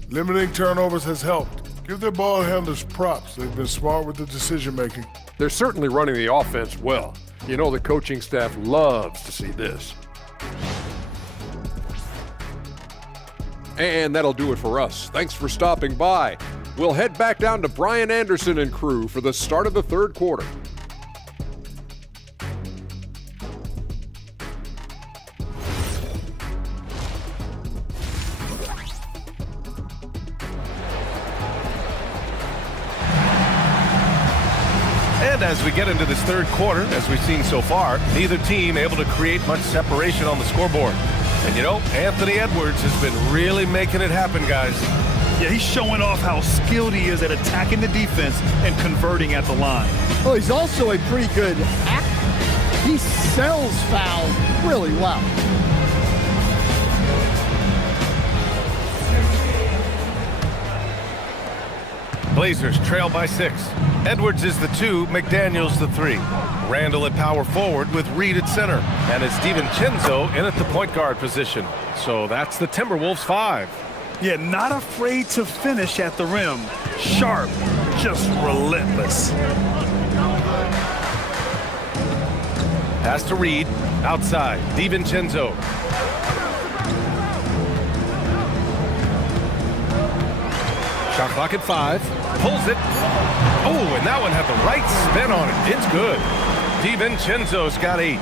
Limiting turnovers has helped. Give their ball handlers props. They've been smart with the decision-making. They're certainly running the offense well. You know the coaching staff loves to see this. And that'll do it for us. Thanks for stopping by. We'll head back down to Brian Anderson and crew for the start of the third quarter. And as we get into this third quarter, as we've seen so far, neither team able to create much separation on the scoreboard. And you know, Anthony Edwards has been really making it happen, guys. Yeah, he's showing off how skilled he is at attacking the defense and converting at the line. Oh, he's also a pretty good actor. He sells fouls really well. Blazers trail by 6. Edwards is the 2, McDaniels the 3. Randall at power forward with Reed at center. And it's DiVincenzo in at the point guard position. So that's the Timberwolves 5. Yeah, not afraid to finish at the rim. Sharp, just relentless. Pass to Reed, outside, DiVincenzo. Shot clock at 5, pulls it. Oh, and that one had the right spin on it. It's good. DiVincenzo's got 8.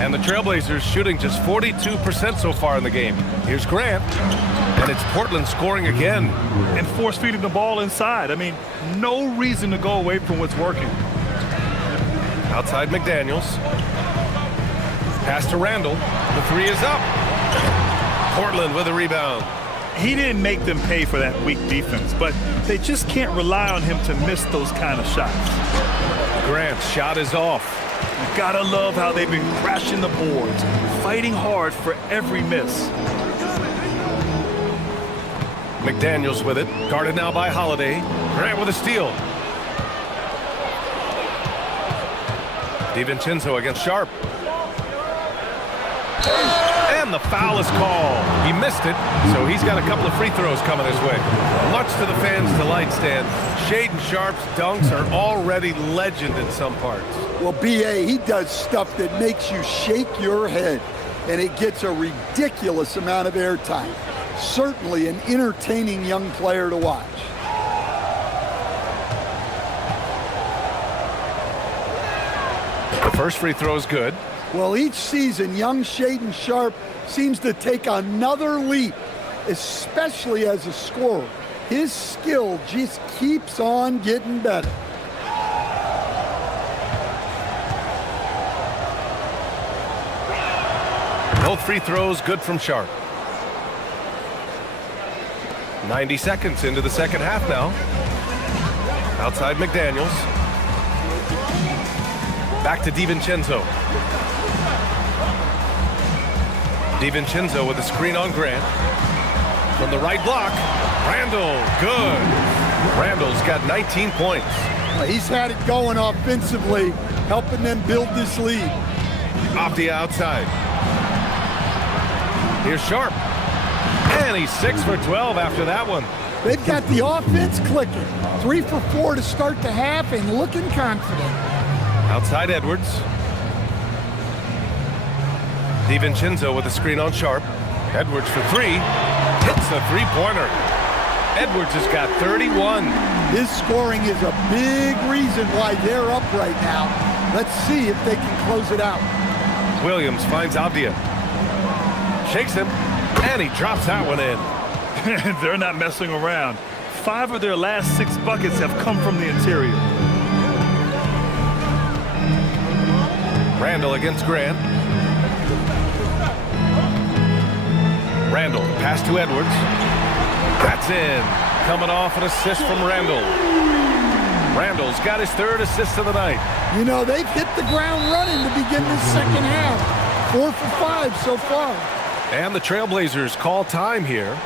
And the Trailblazers shooting just 42% so far in the game. Here's Grant, and it's Portland scoring again. And force feeding the ball inside. I mean, no reason to go away from what's working. Outside McDaniels. Pass to Randall. The 3 is up. Portland with a rebound. He didn't make them pay for that weak defense, but they just can't rely on him to miss those kind of shots. Grant's shot is off. You gotta love how they've been crashing the boards, fighting hard for every miss. McDaniels with it, guarded now by Holiday. Grant with a steal. DiVincenzo against Sharp. And the foul is called. He missed it, so he's got a couple of free throws coming his way. Much to the fans' delight, Stan. Shade and Sharp's dunks are already legend in some parts. Well, B.A., he does stuff that makes you shake your head, and it gets a ridiculous amount of airtime. Certainly an entertaining young player to watch. The first free throw is good. Well, each season, young Shaden Sharp seems to take another leap, especially as a scorer. His skill just keeps on getting better. Both free throws good from Sharp. 90 seconds into the second half now. Outside McDaniels. Back to DiVincenzo. DiVincenzo with a screen on Grant. From the right block, Randall, good. Randall's got 19 points. He's had it going offensively, helping them build this lead. Off the outside. Here's Sharp. And he's 6 for 12 after that one. They've got the offense clicking. 3 for 4 to start the half and looking confident. Outside Edwards. DiVincenzo with a screen on Sharp. Edwards for 3. Hits the three-pointer. Edwards has got 31. His scoring is a big reason why they're up right now. Let's see if they can close it out. Williams finds Avdia. Shakes him, and he drops that one in. They're not messing around. 5 of their last 6 buckets have come from the interior. Randall against Grant. Randall, pass to Edwards. That's in. Coming off an assist from Randall. Randall's got his 3rd assist of the night. You know, they've hit the ground running to begin this second half. 4 for 5 so far. And the Trailblazers call time here.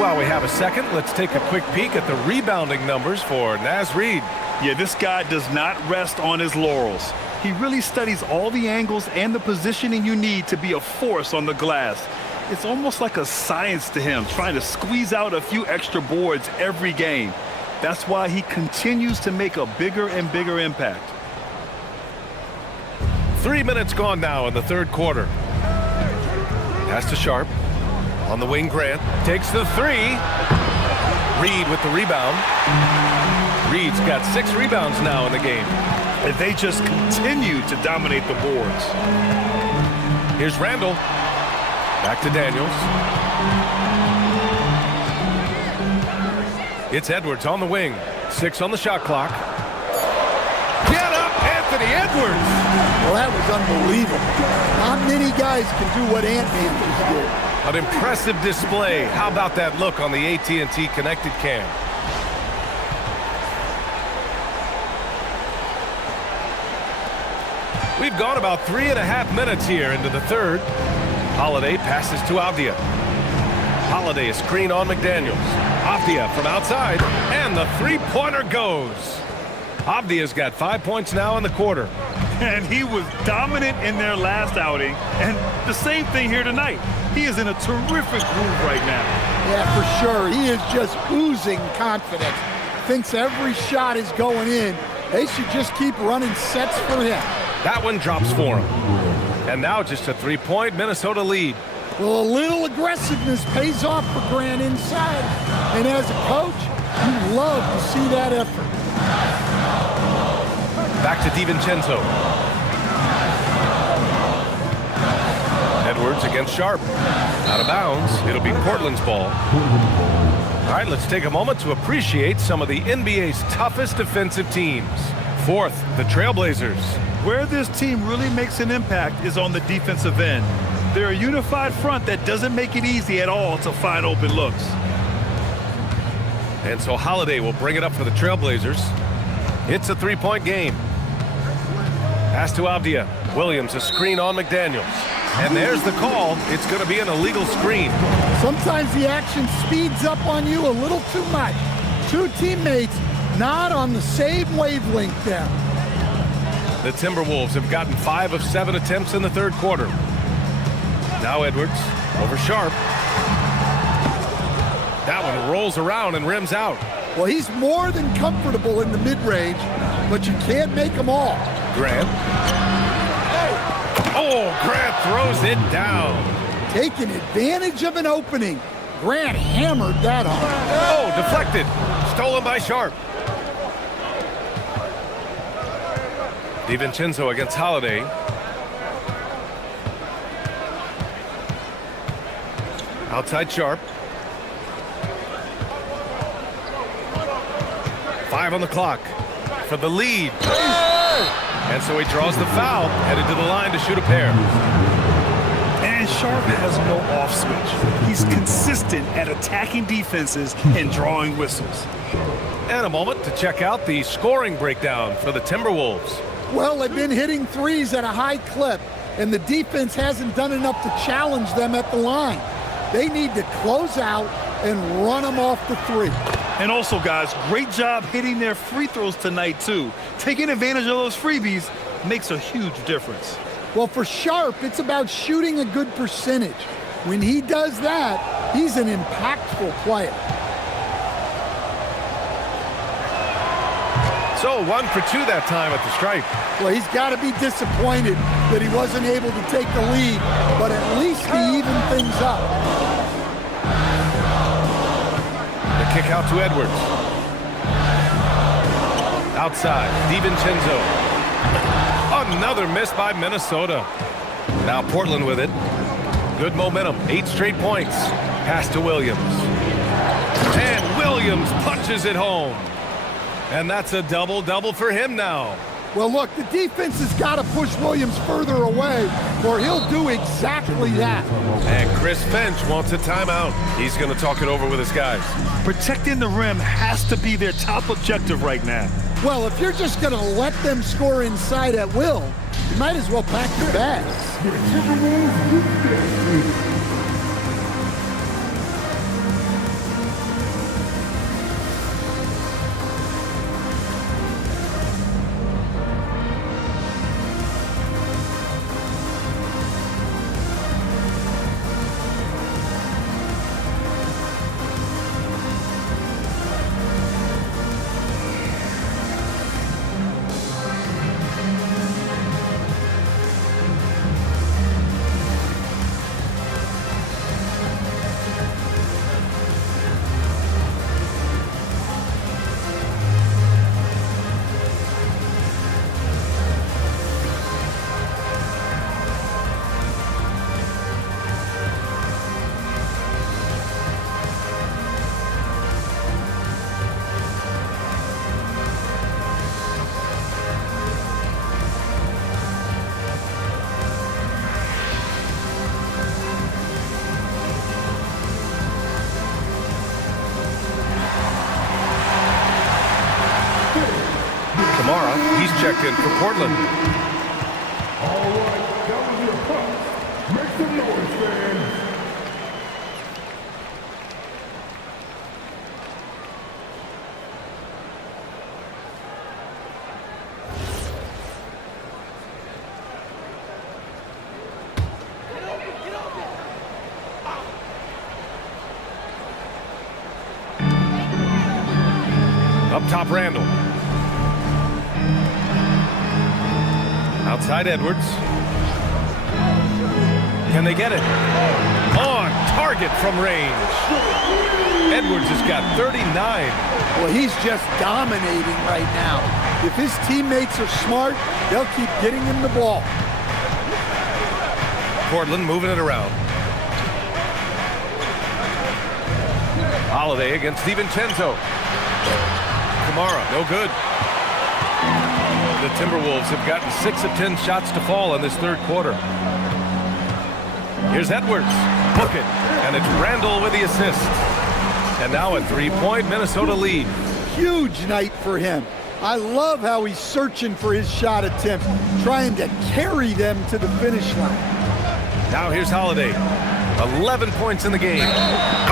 While we have a second, let's take a quick peek at the rebounding numbers for Naz Reid. Yeah, this guy does not rest on his laurels. He really studies all the angles and the positioning you need to be a force on the glass. It's almost like a science to him, trying to squeeze out a few extra boards every game. That's why he continues to make a bigger and bigger impact. 3 minutes gone now in the third quarter. Pass to Sharp. On the wing, Grant takes the three. Reed with the rebound. Reed's got 6 rebounds now in the game. And they just continue to dominate the boards. Here's Randall. Back to Daniels. It's Edwards on the wing. 6 on the shot clock. Get up, Anthony Edwards! Well, that was unbelievable. Not many guys can do what Ant-Man just did. An impressive display. How about that look on the AT&T connected cam? We've gone about 3.5 minutes here into the third. Holiday passes to Avdia. Holiday is screen on McDaniels. Avdia from outside, and the three-pointer goes. Avdia's got 5 points now in the quarter. And he was dominant in their last outing, and the same thing here tonight. He is in a terrific groove right now. Yeah, for sure. He is just oozing confidence. Thinks every shot is going in. They should just keep running sets for him. That one drops for him. And now just a 3-point Minnesota lead. Well, a little aggressiveness pays off for Grant inside. And as a coach, you love to see that effort. Back to DiVincenzo. Edwards against Sharp. Out of bounds. It'll be Portland's ball. All right, let's take a moment to appreciate some of the NBA's toughest defensive teams. Fourth, the Trailblazers. Where this team really makes an impact is on the defensive end. They're a unified front that doesn't make it easy at all to find open looks. And so Holiday will bring it up for the Trailblazers. It's a 3-point game. Pass to Avdia. Williams, a screen on McDaniels. And there's the call. It's going to be an illegal screen. Sometimes the action speeds up on you a little too much. Two teammates not on the same wavelength there. The Timberwolves have gotten 5 of 7 attempts in the third quarter. Now Edwards over Sharp. That one rolls around and rims out. Well, he's more than comfortable in the mid-range, but you can't make them all. Grant. Oh, Grant throws it down. Taking advantage of an opening. Grant hammered that home. Oh, deflected. Stolen by Sharp. DiVincenzo against Holiday. Outside Sharp. 5 on the clock for the lead. And so he draws the foul, headed to the line to shoot a pair. And Sharp has no off switch. He's consistent at attacking defenses and drawing whistles. And a moment to check out the scoring breakdown for the Timberwolves. Well, they've been hitting threes at a high clip, and the defense hasn't done enough to challenge them at the line. They need to close out and run them off the three. And also, guys, great job hitting their free throws tonight, too. Taking advantage of those freebies makes a huge difference. Well, for Sharp, it's about shooting a good percentage. When he does that, he's an impactful player. So 1 for 2 that time at the stripe. Well, he's got to be disappointed that he wasn't able to take the lead, but at least he evened things up. The kick out to Edwards. Outside, DiVincenzo. Another miss by Minnesota. Now Portland with it. Good momentum, 8 straight points. Pass to Williams. And Williams punches it home. And that's a double-double for him now. Well, look, the defense has got to push Williams further away, or he'll do exactly that. And Chris Finch wants a timeout. He's going to talk it over with his guys. Protecting the rim has to be their top objective right now. Well, if you're just going to let them score inside at will, you might as well pack your bags. checked in for Portland. All right, that was your punch. Make some noise, fans. Up top, Randall. Outside, Edwards. Can they get it? On target from range. Edwards has got 39. Well, he's just dominating right now. If his teammates are smart, they'll keep getting him the ball. Portland moving it around. Holiday against DiVincenzo. Kamara, no good. The Timberwolves have gotten 6 of 10 shots to fall in this third quarter. Here's Edwards. Book it. And it's Randall with the assist. And now a 3-point Minnesota lead. Huge night for him. I love how he's searching for his shot attempts, trying to carry them to the finish line. Now here's Holiday. 11 points in the game.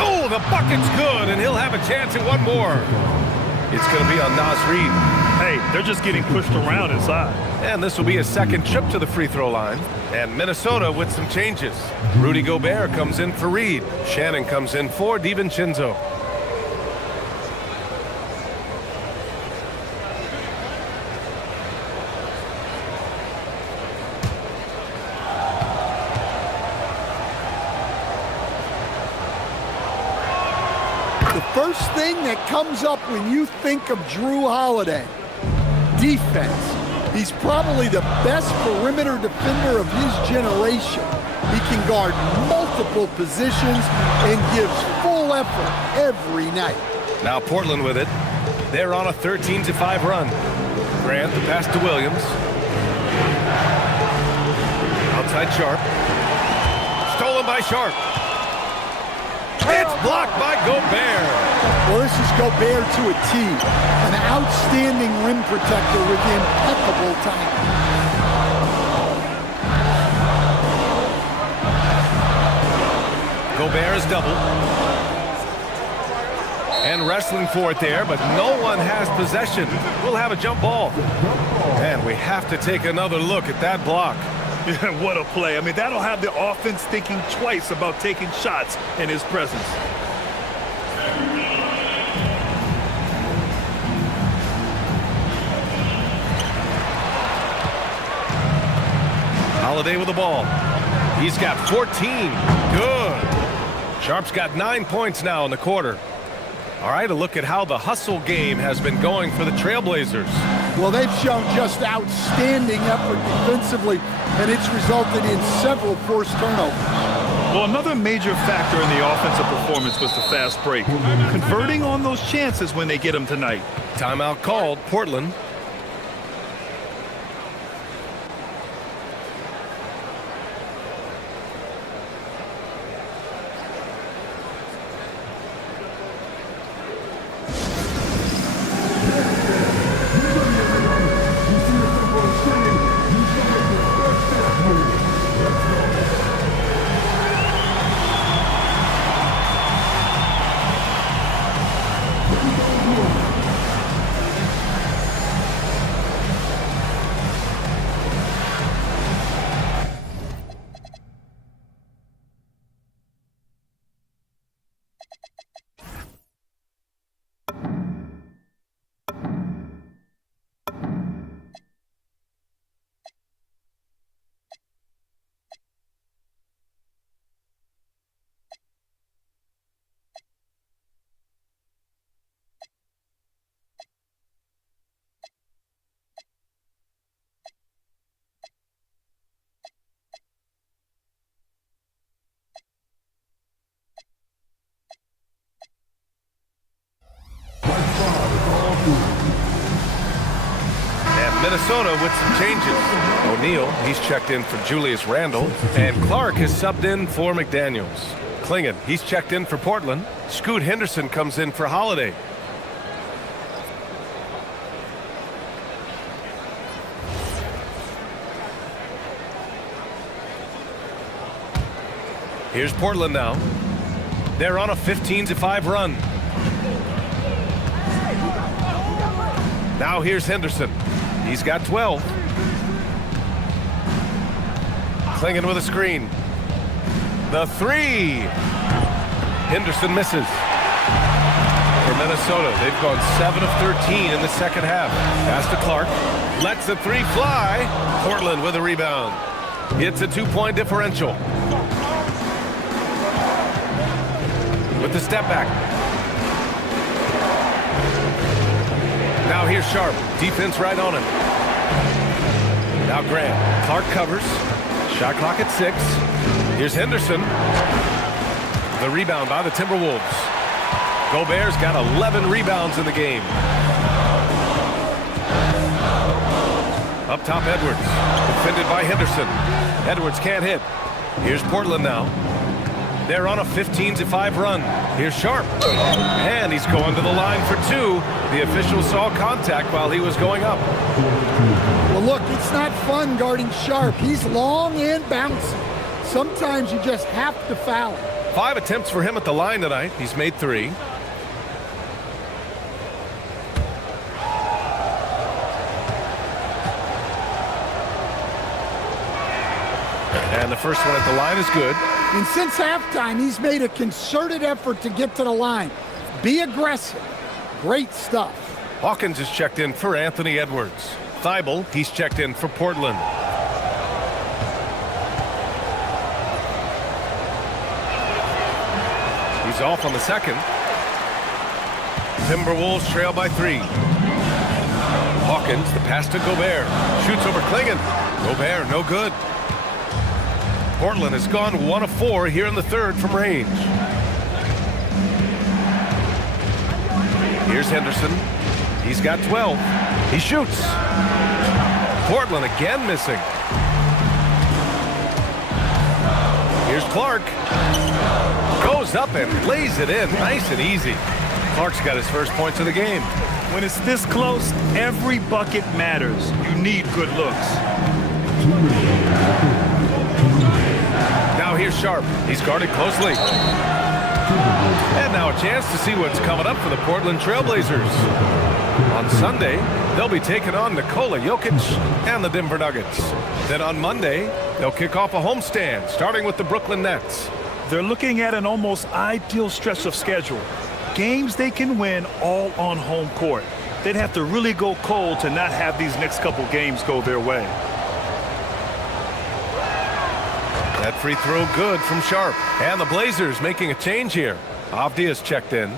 Oh, the bucket's good, and he'll have a chance at one more. It's going to be on Nas Reed. Hey, they're just getting pushed around inside. And this will be his second trip to the free throw line. And Minnesota with some changes. Rudy Gobert comes in for Reed. Shannon comes in for DiVincenzo. First thing that comes up when you think of Drew Holiday, defense. He's probably the best perimeter defender of his generation. He can guard multiple positions and gives full effort every night. Now Portland with it. They're on a 13-5 run. Grant, the pass to Williams. Outside Sharp. Stolen by Sharp. It's blocked by Gobert. Well, this is Gobert to a T. An outstanding rim protector with impeccable timing. Gobert is double. And wrestling for it there, but no one has possession. We'll have a jump ball. And we have to take another look at that block. Yeah, what a play. I mean, that'll have the offense thinking twice about taking shots in his presence. Holiday with the ball. He's got 14. Good. Sharp's got 9 points now in the quarter. All right, a look at how the hustle game has been going for the Trailblazers. Well, they've shown just outstanding effort defensively, and it's resulted in several forced turnovers. Well, another major factor in the offensive performance was the fast break. Converting on those chances when they get them tonight. Timeout called, Portland. And Minnesota with some changes. O'Neal, he's checked in for Julius Randle. And Clark has subbed in for McDaniels. Klingon, he's checked in for Portland. Scoot Henderson comes in for Holiday. Here's Portland now. They're on a 15-5 run. Now here's Henderson. He's got 12. Clinging with a screen. The three. Henderson misses. For Minnesota, they've gone 7 of 13 in the second half. Pass to Clark. Lets the three fly. Portland with a rebound. It's a 2-point differential. With the step back. Now here's Sharp. Defense right on him. Now Grant. Clark covers. Shot clock at 6. Here's Henderson. The rebound by the Timberwolves. Gobert's got 11 rebounds in the game. Up top, Edwards. Defended by Henderson. Edwards can't hit. Here's Portland now. They're on a 15-5 run. Here's Sharp. And he's going to the line for 2. The official saw contact while he was going up. Well, look, it's not fun guarding Sharp. He's long and bouncy. Sometimes you just have to foul him. 5 attempts for him at the line tonight. He's made 3. And the first one at the line is good. And since halftime, he's made a concerted effort to get to the line. Be aggressive. Great stuff. Hawkins is checked in for Anthony Edwards. Thibault, he's checked in for Portland. He's off on the second. Timberwolves trail by 3. Hawkins, the pass to Gobert. Shoots over Klingon. Gobert, no good. Portland has gone 1 of 4 here in the third from range. Here's Henderson. He's got 12. He shoots. Portland again missing. Here's Clark. Goes up and lays it in nice and easy. Clark's got his first points of the game. When it's this close, every bucket matters. You need good looks. Now here's Sharp. He's guarded closely. And now a chance to see what's coming up for the Portland Trailblazers. On Sunday, they'll be taking on Nikola Jokic and the Denver Nuggets. Then on Monday, they'll kick off a homestand, starting with the Brooklyn Nets. They're looking at an almost ideal stretch of schedule. Games they can win all on home court. They'd have to really go cold to not have these next couple games go their way. That free throw good from Sharp. And the Blazers making a change here. Avdia's checked in.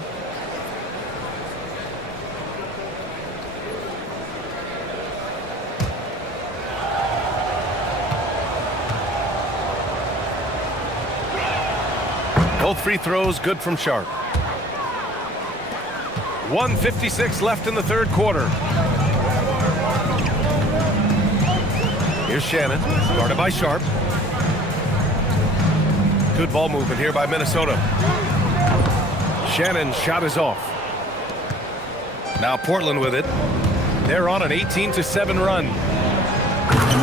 Both free throws good from Sharp. 1:56 left in the third quarter. Here's Shannon, guarded by Sharp. Good ball movement here by Minnesota. Shannon's shot is off. Now Portland with it. They're on an 18-7 run.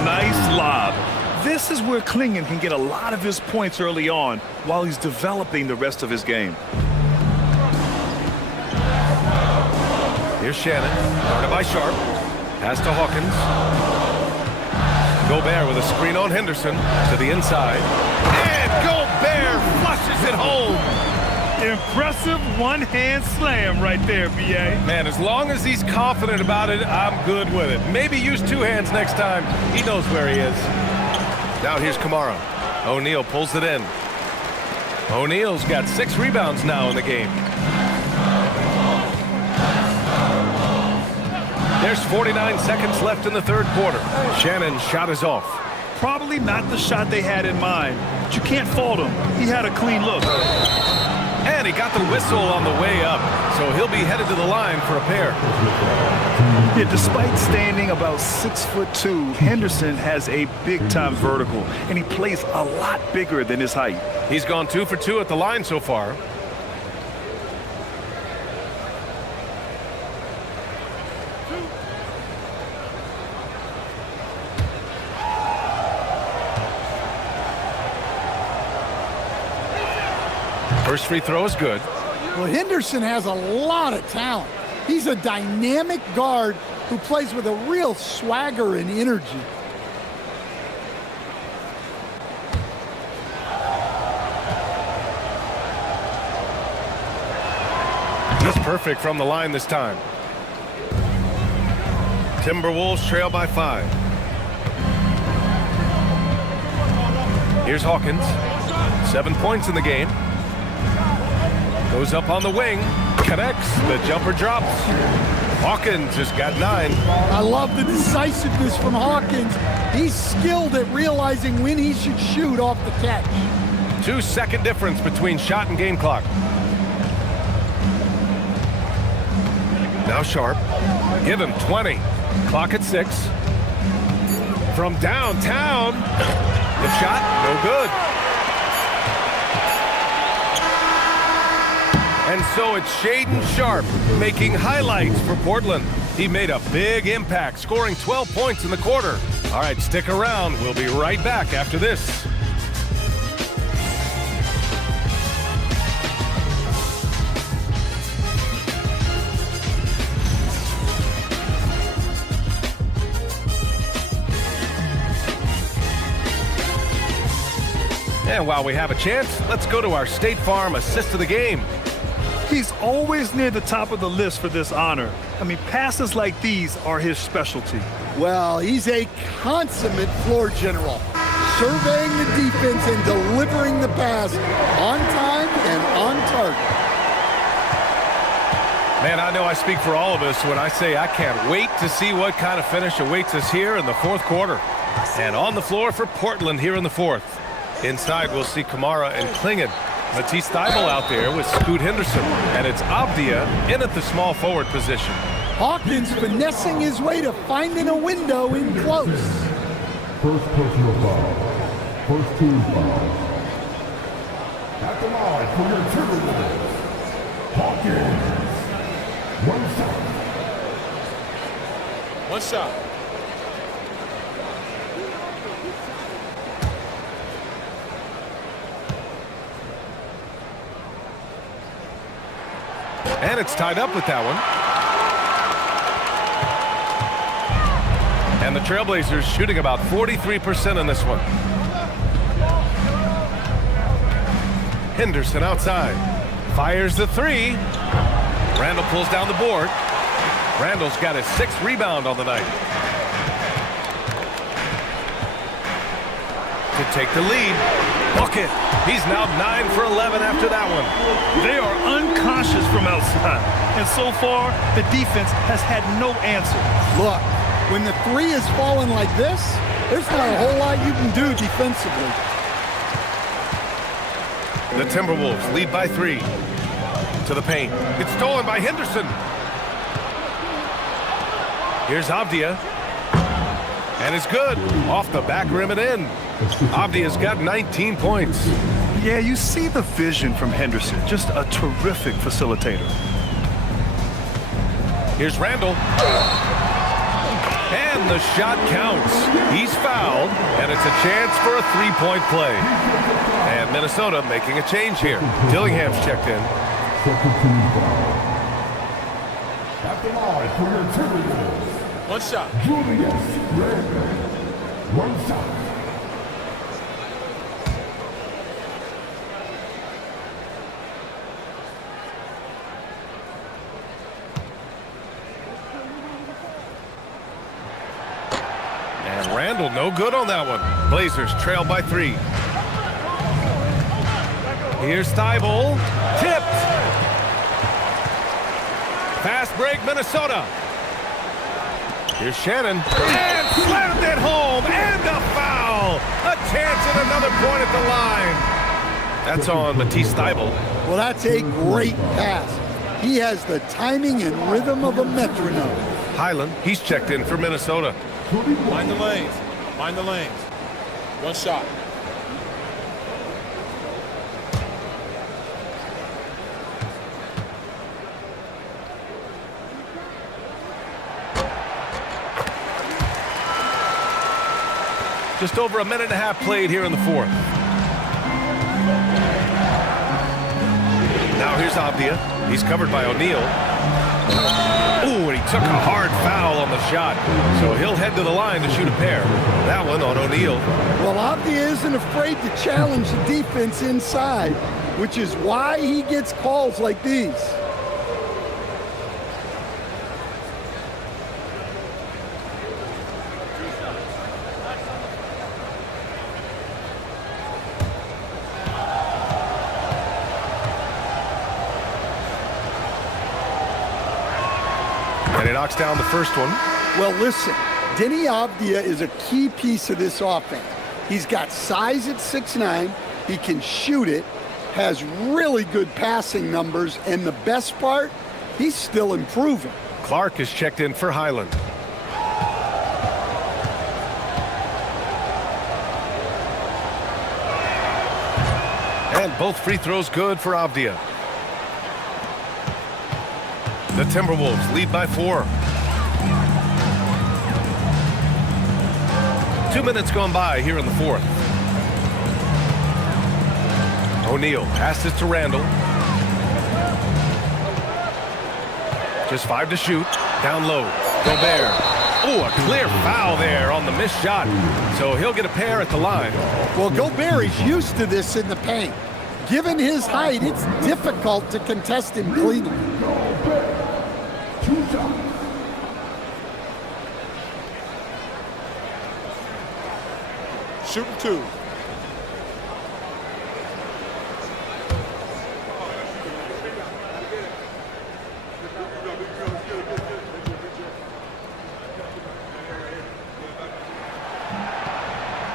Nice lob. This is where Klingon can get a lot of his points early on while he's developing the rest of his game. Here's Shannon, guarded by Sharp. Pass to Hawkins. Gobert with a screen on Henderson to the inside. And Gobert flushes it home. Impressive one-hand slam right there, B.A. Man, as long as he's confident about it, I'm good with it. Maybe use 2 hands next time. He knows where he is. Now here's Kamara. O'Neal pulls it in. O'Neal's got 6 rebounds now in the game. There's 49 seconds left in the third quarter. Shannon's shot is off. Probably not the shot they had in mind, but you can't fault him. He had a clean look. And he got the whistle on the way up, so he'll be headed to the line for a pair. Yeah, despite standing about 6'2", Henderson has a big-time vertical, and he plays a lot bigger than his height. He's gone 2 for 2 at the line so far. First free throw is good. Well, Henderson has a lot of talent. He's a dynamic guard who plays with a real swagger and energy. He's perfect from the line this time. Timberwolves trail by 5. Here's Hawkins. 7 points in the game. Goes up on the wing. Connects. The jumper drops. Hawkins has got 9. I love the decisiveness from Hawkins. He's skilled at realizing when he should shoot off the catch. 2-second difference between shot and game clock. Now Sharp. Give him 20. Clock at 6. From downtown. The shot, no good. And so it's Shaden Sharp making highlights for Portland. He made a big impact, scoring 12 points in the quarter. All right, stick around. We'll be right back after this. And while we have a chance, let's go to our State Farm assist of the game. He's always near the top of the list for this honor. I mean, passes like these are his specialty. Well, he's a consummate floor general, surveying the defense and delivering the pass on time and on target. Man, I know I speak for all of us when I say I can't wait to see what kind of finish awaits us here in the fourth quarter. And on the floor for Portland here in the fourth. Inside, we'll see Kamara and Klingon. Matisse Thybulle out there with Scoot Henderson. And it's Avdia in at the small forward position. Hawkins finessing his way to finding a window in close. First personal foul. First team foul. At the line for your Timberwolves, Hawkins. One shot. And it's tied up with that one. And the Trailblazers shooting about 43% on this one. Henderson outside. Fires the 3. Randall pulls down the board. Randall's got his 6th rebound on the night. To take the lead. Bucket. He's now 9 for 11 after that one. They are unconscious from outside. And so far, the defense has had no answer. Look, when the 3 is falling like this, there's not a whole lot you can do defensively. The Timberwolves lead by 3. To the paint. It's stolen by Henderson. Here's Avdia. And it's good. Off the back rim and in. Avdia's got 19 points. Yeah, you see the vision from Henderson. Just a terrific facilitator. Here's Randall. And the shot counts. He's fouled, and it's a chance for a 3-point play. And Minnesota making a change here. Dillingham's checked in. Second team foul. At the line for your Timberwolves, One shot. Julius Randle. One shot. And Randall no good on that one. Blazers trail by 3. Here's Thybulle. Tipped. Fast break, Minnesota. Here's Shannon. And slammed it home. And a foul. A chance at another point at the line. That's on Matisse Thybulle. Well, that's a great pass. He has the timing and rhythm of a metronome. Highland, he's checked in for Minnesota. Mind the lanes. Mind the lanes. One shot. Just over a minute and a half played here in the fourth. Avdia. He's covered by O'Neal. Ooh, and he took a hard foul on the shot. So he'll head to the line to shoot a pair. That one on O'Neal. Well, Avdia isn't afraid to challenge the defense inside, which is why he gets calls like these. And he knocks down the first one. Well, listen, Denny Avdia is a key piece of this offense. He's got size at 6'9", he can shoot it, has really good passing numbers, and the best part, he's still improving. Clark is checked in for Highland. And both free throws good for Avdia. The Timberwolves lead by 4. 2 minutes gone by here in the fourth. O'Neal passes to Randall. Just 5 to shoot. Down low. Gobert. Oh, a clear foul there on the missed shot. So he'll get a pair at the line. Well, Gobert is used to this in the paint. Given his height, it's difficult to contest him cleanly. Shooting 2.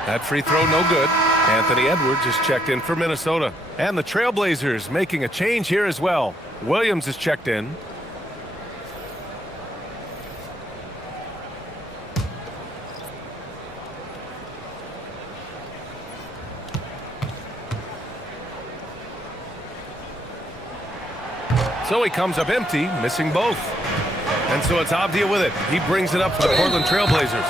That free throw no good. Anthony Edwards is checked in for Minnesota. And the Trailblazers making a change here as well. Williams is checked in. So he comes up empty, missing both. And so it's Avdia with it. He brings it up for the Portland Trailblazers.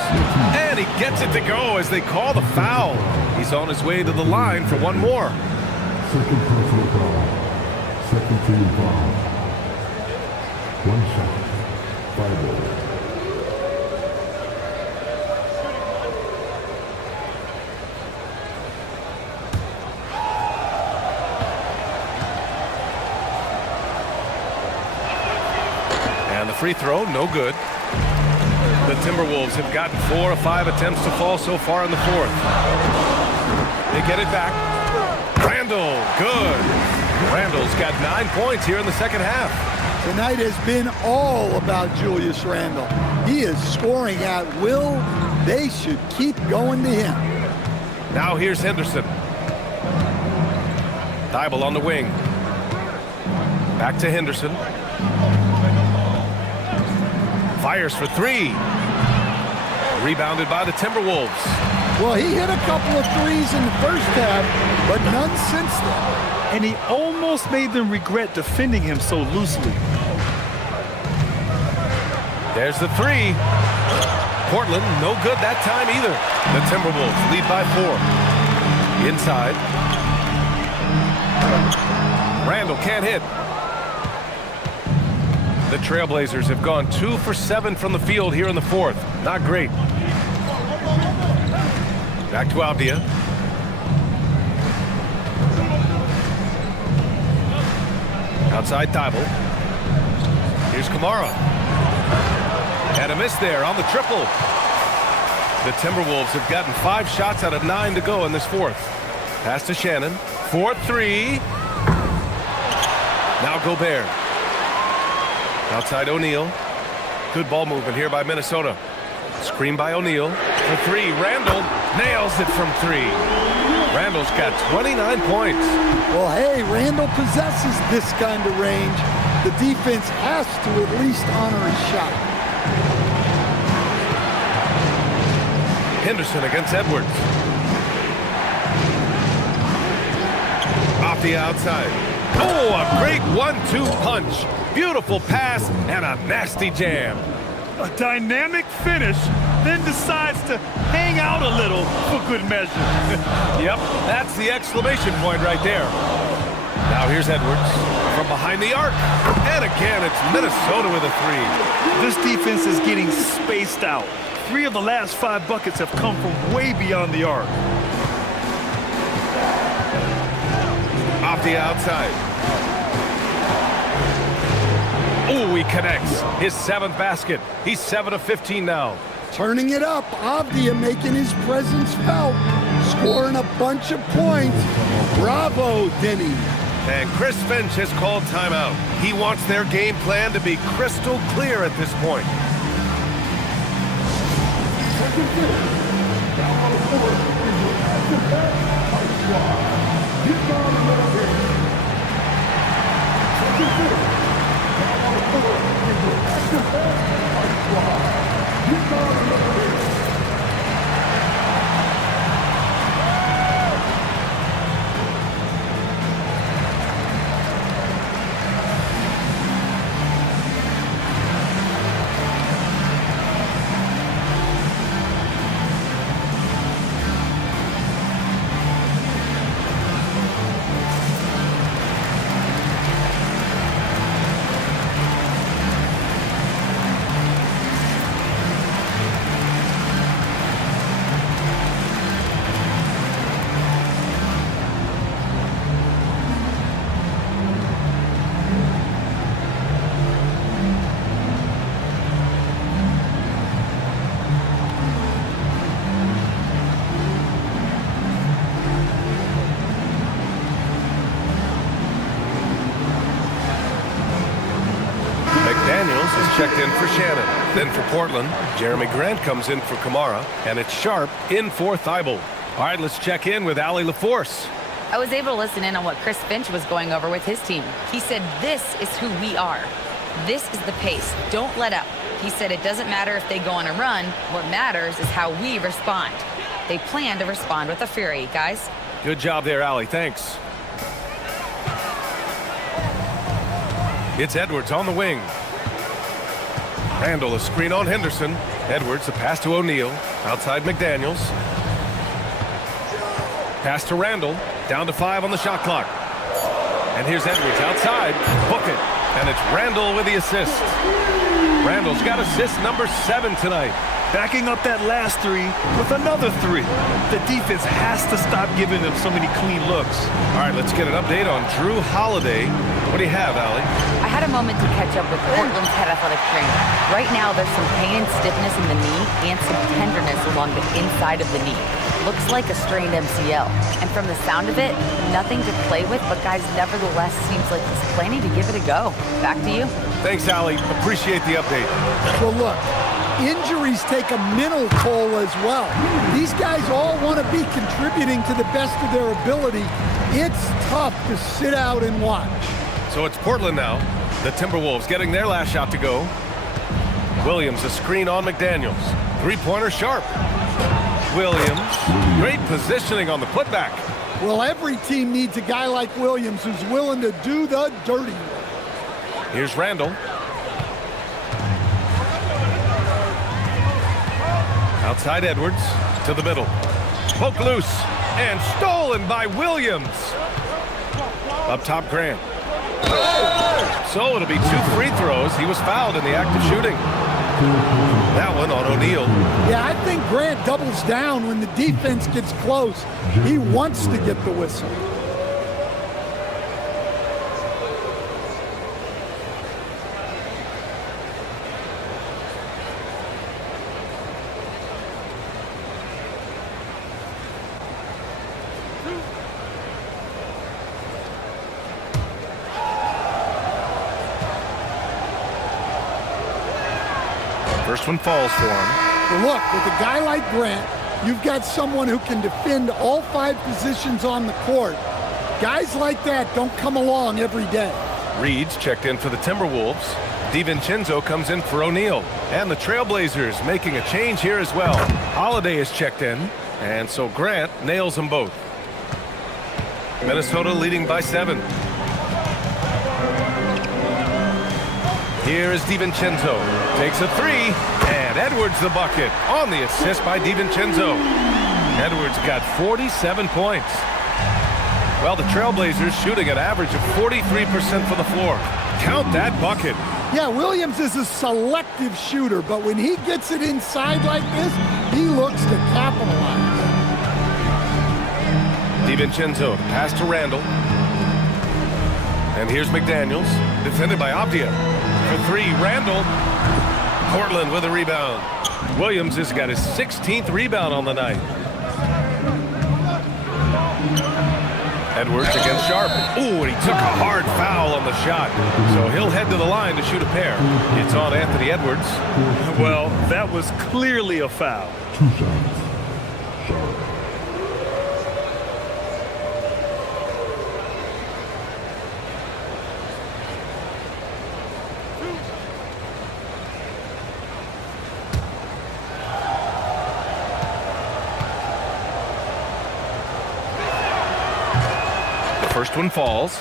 And he gets it to go as they call the foul. He's on his way to the line for one more. Second personal foul. Second team foul. One shot. 5-0. And the free throw, no good. The Timberwolves have gotten 4 of 5 attempts to fall so far in the fourth. They get it back. Randall, good. Randall's got 9 points here in the second half. Tonight has been all about Julius Randle. He is scoring at will. They should keep going to him. Now here's Henderson. Thibault on the wing. Back to Henderson. Fires for 3. Rebounded by the Timberwolves. Well, he hit a couple of threes in the first half, but none since then. And he almost made them regret defending him so loosely. There's the 3. Portland, no good that time either. The Timberwolves lead by 4. Inside. Randall can't hit. The Trailblazers have gone 2 for 7 from the field here in the fourth. Not great. Back to Avdia. Outside Thibault. Here's Kamara. And a miss there on the triple. The Timberwolves have gotten 5 shots out of 9 to go in this fourth. Pass to Shannon. 4-3. Now Gobert. Outside O'Neal. Good ball movement here by Minnesota. Screen by O'Neal. For 3. Randall nails it from 3. Randall's got 29 points. Well, hey, Randall possesses this kind of range. The defense has to at least honor his shot. Henderson against Edwards. Off the outside. Oh, a great 1-2 punch. Beautiful pass and a nasty jam. A dynamic finish, then decides to hang out a little for good measure. Yep, that's the exclamation point right there. Now here's Edwards from behind the arc. And again, it's Minnesota with a three. This defense is getting spaced out. 3 of the last 5 buckets have come from way beyond the arc. Off the outside. Oh, he connects. His 7th basket. He's 7 of 15 now. Turning it up, Avdia making his presence felt, scoring a bunch of points. Bravo, Denny. And Chris Finch has called timeout. He wants their game plan to be crystal clear at this point. Checked in for Shannon. Then for Portland, Jeremy Grant comes in for Kamara, and it's Sharp in for Thibault. All right, let's check in with Allie LaForce. I was able to listen in on what Chris Finch was going over with his team. He said, this is who we are. This is the pace. Don't let up. He said it doesn't matter if they go on a run. What matters is how we respond. They plan to respond with a fury, guys. Good job there, Allie. Thanks. It's Edwards on the wing. Randall, a screen on Henderson. Edwards, a pass to O'Neal. Outside McDaniels. Pass to Randall. Down to 5 on the shot clock. And here's Edwards outside. Book it. And it's Randall with the assist. Randall's got assist number 7 tonight. Backing up that last 3 with another 3. The defense has to stop giving them so many clean looks. All right, let's get an update on Drew Holiday. What do you have, Allie? I had a moment to catch up with Portland's head athletic trainer. Right now, there's some pain and stiffness in the knee and some tenderness along the inside of the knee. Looks like a strained MCL. And from the sound of it, nothing to play with, but guys, nevertheless, seems like he's planning to give it a go. Back to you. Thanks, Allie. Appreciate the update. Well, look, injuries take a mental toll as well. These guys all want to be contributing to the best of their ability. It's tough to sit out and watch. So it's Portland now. The Timberwolves getting their last shot to go. Williams, a screen on McDaniels. 3-pointer Sharp. Williams, great positioning on the putback. Well, every team needs a guy like Williams who's willing to do the dirty work. Here's Randall. Outside Edwards to the middle. Poke loose and stolen by Williams. Up top Grant. So it'll be 2 free throws. He was fouled in the act of shooting. That one on O'Neal. Yeah, I think Grant doubles down when the defense gets close. He wants to get the whistle. First one falls for him. Well, look, with a guy like Grant, you've got someone who can defend all 5 positions on the court. Guys like that don't come along every day. Reed's checked in for the Timberwolves. DiVincenzo comes in for O'Neal. And the Trailblazers making a change here as well. Holiday is checked in, and so Grant nails them both. Minnesota leading by 7. Here is DiVincenzo. Takes a 3, and Edwards the bucket on the assist by DiVincenzo. Edwards got 47 points. Well, the Trailblazers shooting an average of 43% for the floor. Count that bucket. Yeah, Williams is a selective shooter, but when he gets it inside like this, he looks to capitalize. DiVincenzo, pass to Randall. And here's McDaniels, defended by Abdia. For three, Randall. Portland with a rebound. Williams has got his 16th rebound on the night. Edwards against Sharp. Ooh, and he took a hard foul on the shot. So he'll head to the line to shoot a pair. It's on Anthony Edwards. Well, that was clearly a foul. 2 shots. Sharp. First one falls.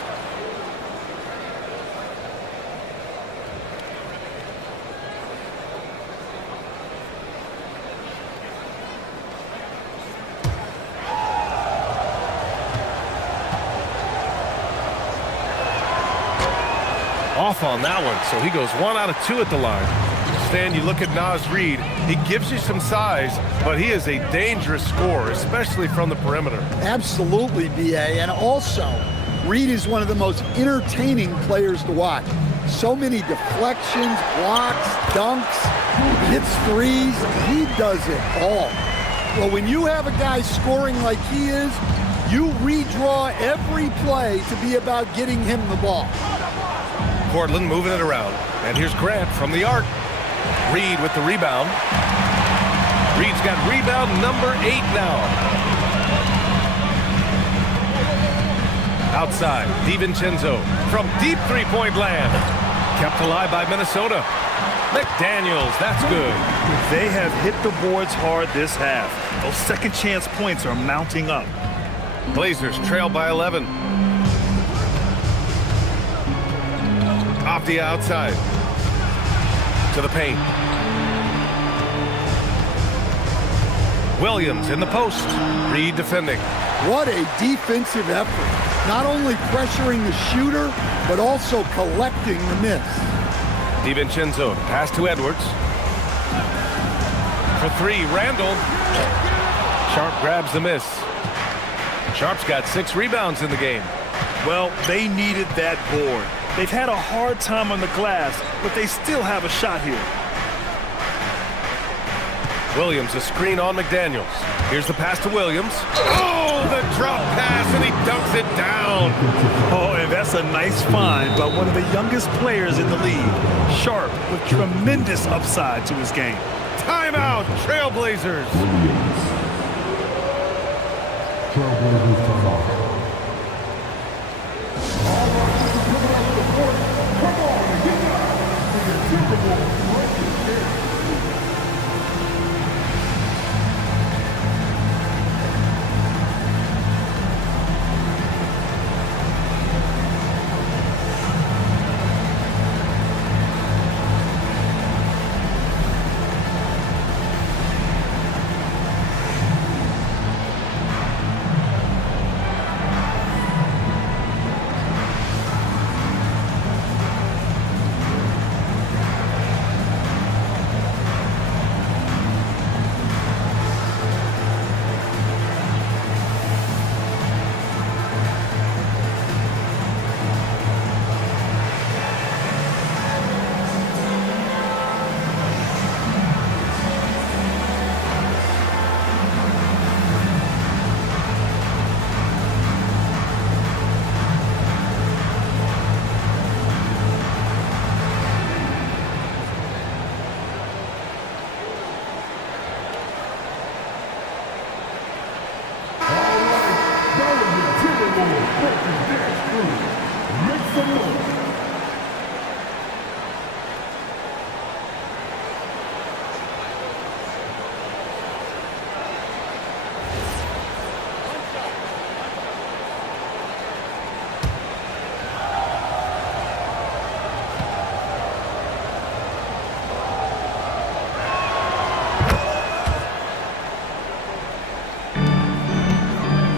Off on that one, so he goes 1 out of 2 at the line. Stan, you look at Naz Reid, he gives you some size, but he is a dangerous scorer, especially from the perimeter. Absolutely, BA. And also, Reid is one of the most entertaining players to watch. So many deflections, blocks, dunks, hits threes. He does it all. Well, when you have a guy scoring like he is, you redraw every play to be about getting him the ball. Portland moving it around. And here's Grant from the arc. Reid with the rebound. Reid's got rebound number 8 now. Outside, DiVincenzo from deep three-point land. Kept alive by Minnesota. McDaniels, that's good. They have hit the boards hard this half. Those second chance points are mounting up. Blazers trail by 11. Off the outside. To the paint. Williams in the post. Reid defending. What a defensive effort. Not only pressuring the shooter, but also collecting the miss. DiVincenzo, pass to Edwards. For three, Randall. Sharp grabs the miss. Sharp's got 6 rebounds in the game. Well, they needed that board. They've had a hard time on the glass, but they still have a shot here. Williams, a screen on McDaniels. Here's the pass to Williams. Oh, the drop pass, and he dunks it down. Oh, and that's a nice find by one of the youngest players in the league. Sharp with tremendous upside to his game. Timeout, Trailblazers. Williams. Trailblazers time out. Come on, get down. The Timberwolves right here.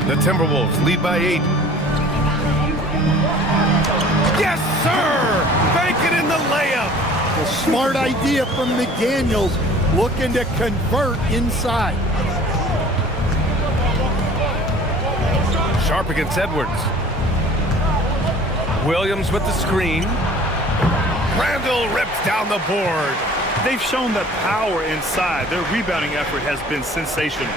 The Timberwolves lead by 8. Smart idea from McDaniels, looking to convert inside. Sharp against Edwards. Williams with the screen. Randall rips down the board. They've shown that power inside. Their rebounding effort has been sensational.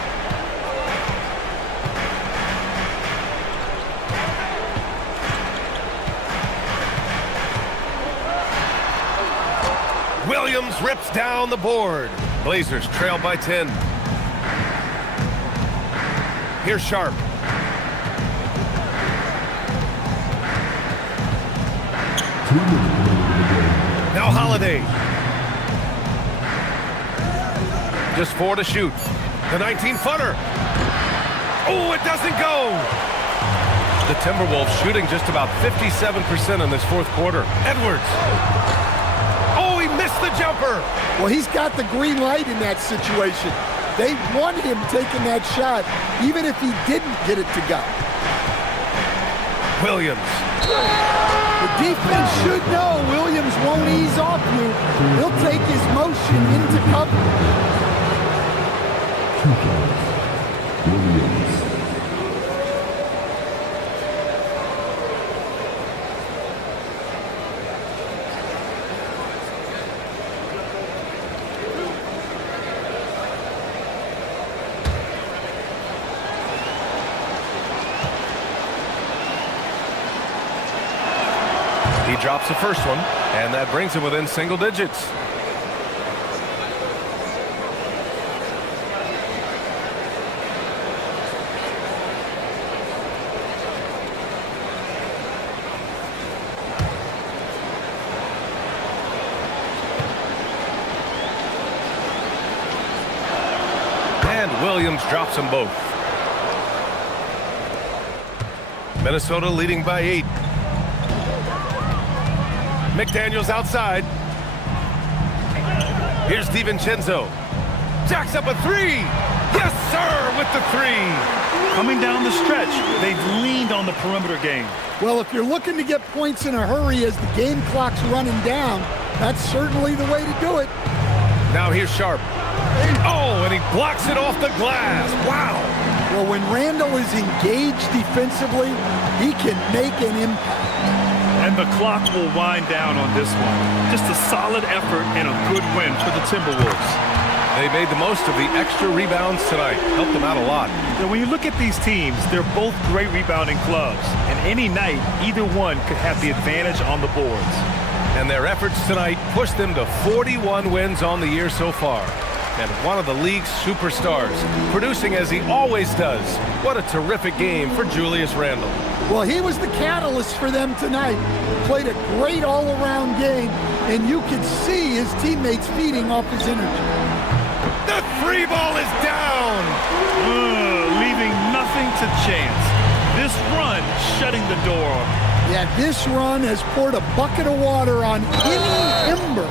Williams rips down the board. Blazers trail by 10. Here's Sharp. Now Holiday. Just 4 to shoot. The 19-footer. Oh, it doesn't go. The Timberwolves shooting just about 57% in this fourth quarter. Edwards. Oh, he missed the jumper. Well, he's got the green light in that situation. They want him taking that shot, even if he didn't get it to go. Williams. The defense should know Williams won't ease off you. He'll take his motion into cover. 2 shots. Williams. He drops the first one, and that brings him within single digits. And Williams drops them both. Minnesota leading by 8. McDaniels outside. Here's DiVincenzo. Jacks up a 3. Yes, sir, with the 3. Coming down the stretch, they've leaned on the perimeter game. Well, if you're looking to get points in a hurry as the game clock's running down, that's certainly the way to do it. Now here's Sharp. Oh, and he blocks it off the glass. Wow. Well, when Randall is engaged defensively, he can make an impact. And the clock will wind down on this one. Just a solid effort and a good win for the Timberwolves. They made the most of the extra rebounds tonight. Helped them out a lot. Now, when you look at these teams, they're both great rebounding clubs. And any night, either one could have the advantage on the boards. And their efforts tonight pushed them to 41 wins on the year so far. And one of the league's superstars, producing as he always does. What a terrific game for Julius Randle. Well, he was the catalyst for them tonight. Played a great all-around game, and you could see his teammates feeding off his energy. The 3 ball is down. Leaving nothing to chance. This run shutting the door. Yeah, this run has poured a bucket of water on any ember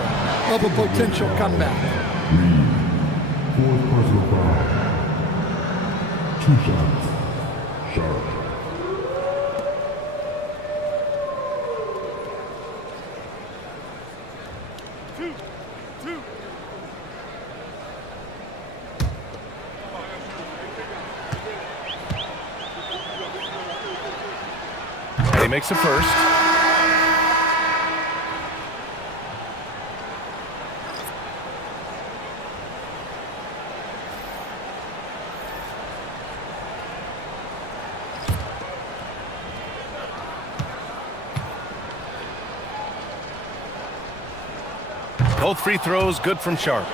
of a potential comeback. 4th personal foul. 2 shots. Sharp. He makes the first. Both free throws good from Sharp.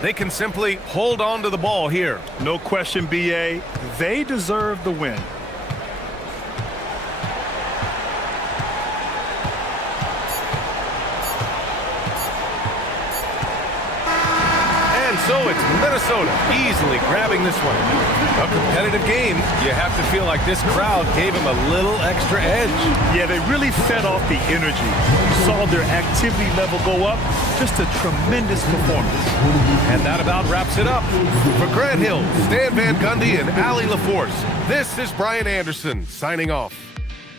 They can simply hold on to the ball here. No question, B.A. They deserve the win. And so it's Minnesota easily grabbing this one. A competitive game. You have to feel like this crowd gave him a little extra edge. Yeah, they really fed off the energy. You saw their activity level go up. Just a tremendous performance. And that about wraps it up. For Grant Hill, Stan Van Gundy, and Allie LaForce, this is Brian Anderson signing off.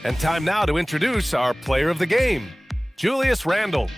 And time now to introduce our player of the game, Julius Randle.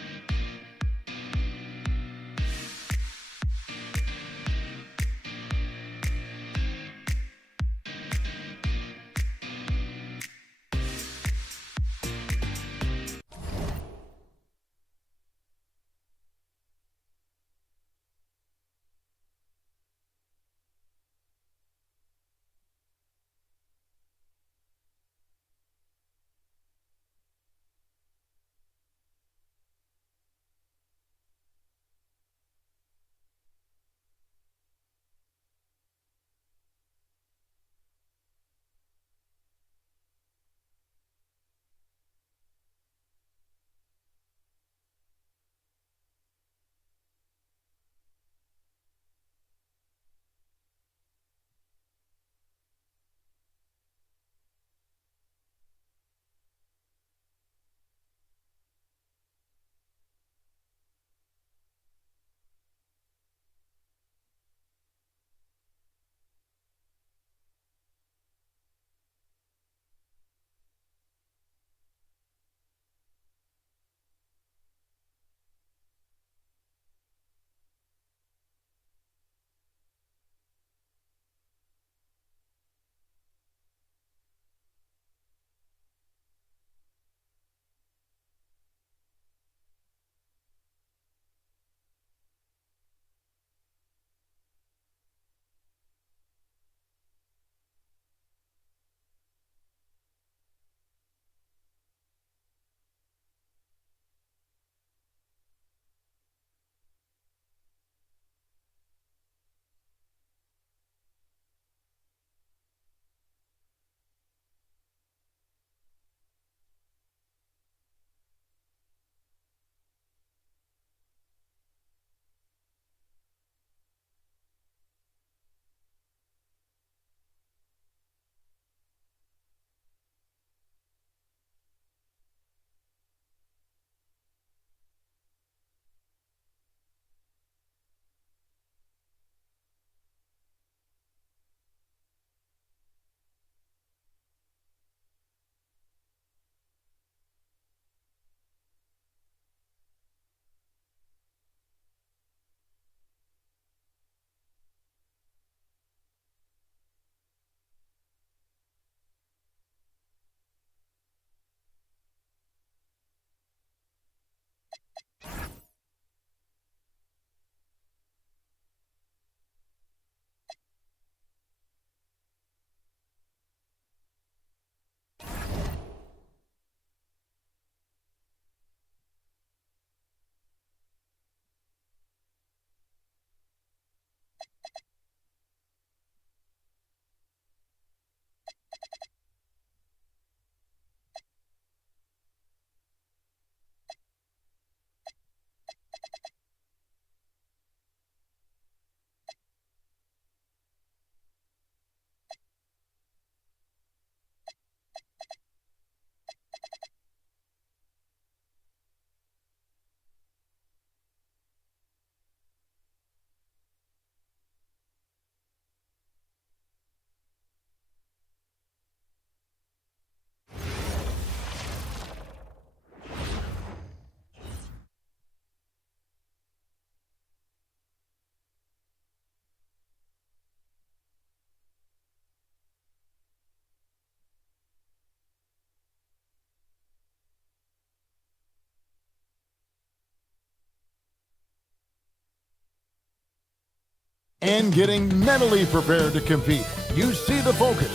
And getting mentally prepared to compete. You see the focus.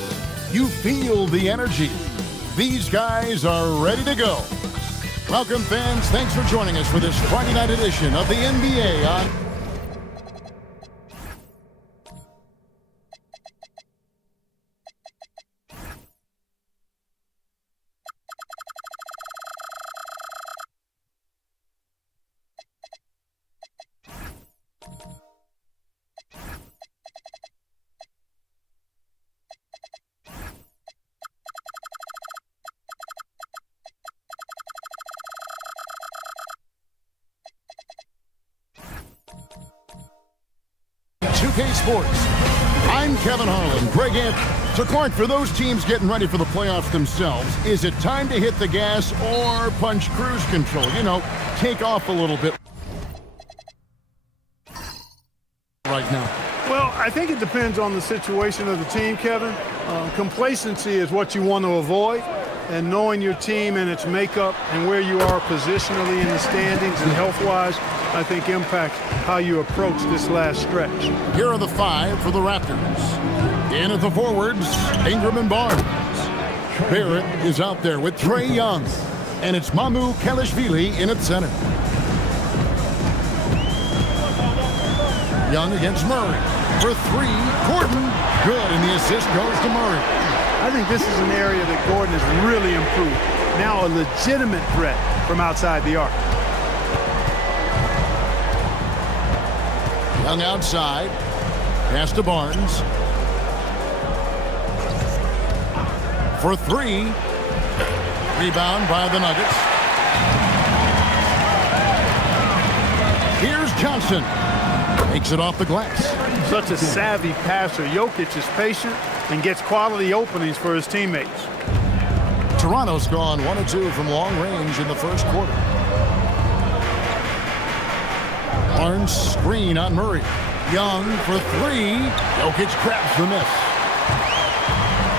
You feel the energy. These guys are ready to go. Welcome, fans. Thanks for joining us for this Friday night edition of the NBA on... NBA2k Sports. I'm Kevin Harlan, Greg Anthony. So, Clark, for those teams getting ready for the playoffs themselves, is it time to hit the gas or punch cruise control? You know, take off a little bit right now. Well, I think it depends on the situation of the team, Kevin. Complacency is what you want to avoid, and knowing your team and its makeup and where you are positionally in the standings and health-wise, I think impacts how you approach this last stretch. Here are the 5 for the Raptors. In at the forwards, Ingram and Barnes. Barrett is out there with Trae Young, and it's Mamu Kelishvili in at center. Young against Murray. For 3, Gordon, good, and the assist goes to Murray. I think this is an area that Gordon has really improved. Now a legitimate threat from outside the arc. Young outside, pass to Barnes. For 3, rebound by the Nuggets. Here's Johnson. Takes it off the glass. Such a savvy passer. Jokic is patient and gets quality openings for his teammates. Toronto's gone 1 of 2 from long range in the first quarter. Barnes screen on Murray. Young for 3. Jokic grabs the miss.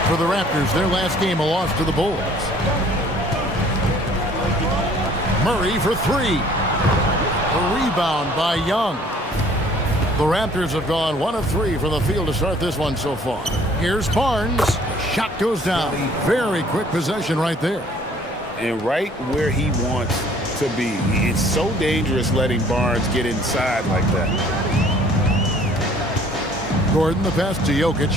For the Raptors, their last game a loss to the Bulls. Murray for 3. A rebound by Young. The Raptors have gone 1 of 3 from the field to start this one so far. Here's Barnes. The shot goes down. Very quick possession right there. And right where he wants to be. It's so dangerous letting Barnes get inside like that. Gordon, the pass to Jokic.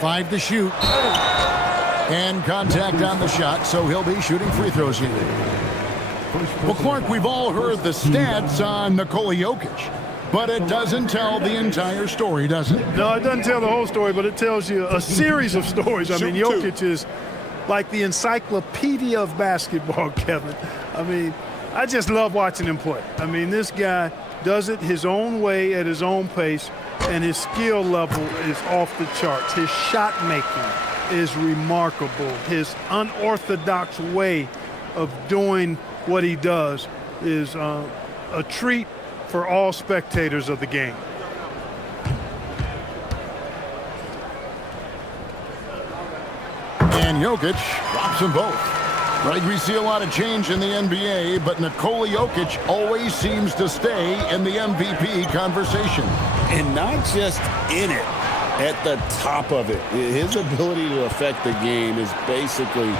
Five to shoot. And contact on the shot, so he'll be shooting free throws here. Well, Clark, we've all heard the stats on Nikola Jokic, but it doesn't tell the entire story, does it? No, it doesn't tell the whole story, but it tells you a series of stories. I mean, Jokic is like the encyclopedia of basketball, Kevin. I mean, I just love watching him play. I mean, this guy does it his own way at his own pace, and his skill level is off the charts. His shot making is remarkable. His unorthodox way of doing what he does is a treat for all spectators of the game. And Jokic drops them both. Right, we see a lot of change in the NBA, but Nikola Jokic always seems to stay in the MVP conversation. And not just in it, at the top of it. His ability to affect the game is basically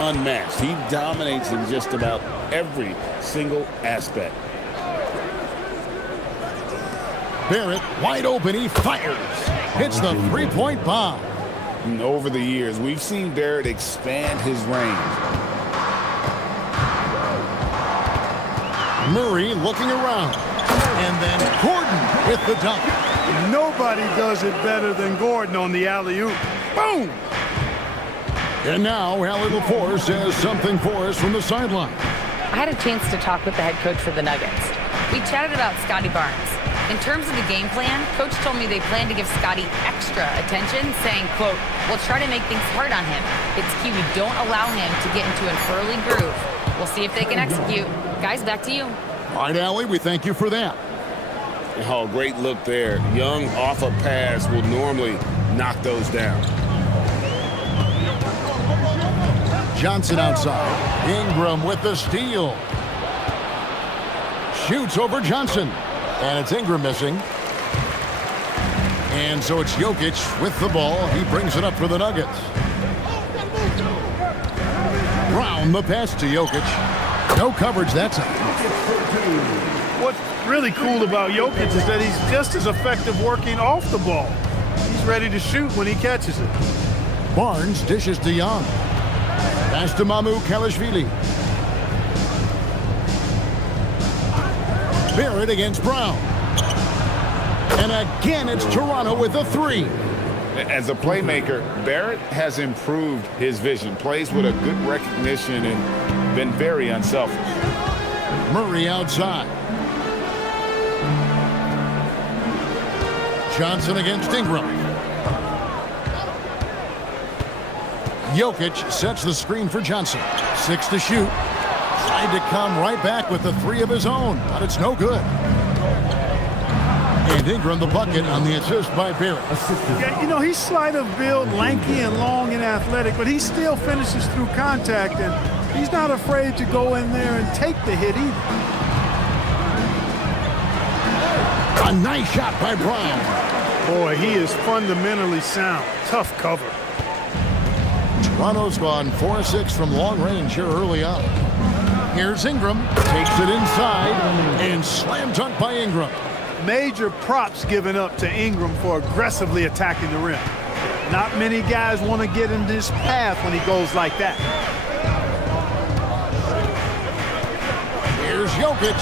unmatched. He dominates in just about every single aspect. Barrett, wide open, he fires. Hits the three-point bomb. And over the years, we've seen Barrett expand his range. Murray looking around. And then Gordon with the dunk. Nobody does it better than Gordon on the alley-oop. Boom! And now Allie LaForce has something for us from the sideline. I had a chance to talk with the head coach for the Nuggets. We chatted about Scotty Barnes. In terms of the game plan, Coach told me they plan to give Scotty extra attention, saying, quote, we'll try to make things hard on him. It's key we don't allow him to get into an early groove. We'll see if they can execute. Guys, back to you. All right, Allie, we thank you for that. Oh, great look there. Young off a pass will normally knock those down. Johnson outside. Ingram with the steal. Shoots over Johnson. And it's Ingram missing. And so it's Jokic with the ball. He brings it up for the Nuggets. Brown the pass to Jokic. No coverage that time. What's really cool about Jokic is that he's just as effective working off the ball. He's ready to shoot when he catches it. Barnes dishes to Young. Pass to Mamu Kelishvili. Barrett against Brown. And again, it's Toronto with a three. As a playmaker, Barrett has improved his vision. Plays with a good recognition and been very unselfish. Murray outside. Johnson against Ingram. Jokic sets the screen for Johnson. 6 to shoot. Tried to come right back with the 3 of his own, but it's no good. And Ingram the bucket on the assist by Barrett. Yeah, you know, he's slight of build, lanky and long and athletic, but he still finishes through contact, and he's not afraid to go in there and take the hit either. A nice shot by Brown. Boy, he is fundamentally sound. Tough cover. Toronto's gone 4-6 from long range here early on. Here's Ingram. Takes it inside and slam dunk by Ingram. Major props given up to Ingram for aggressively attacking the rim. Not many guys want to get in his path when he goes like that. Here's Jokic.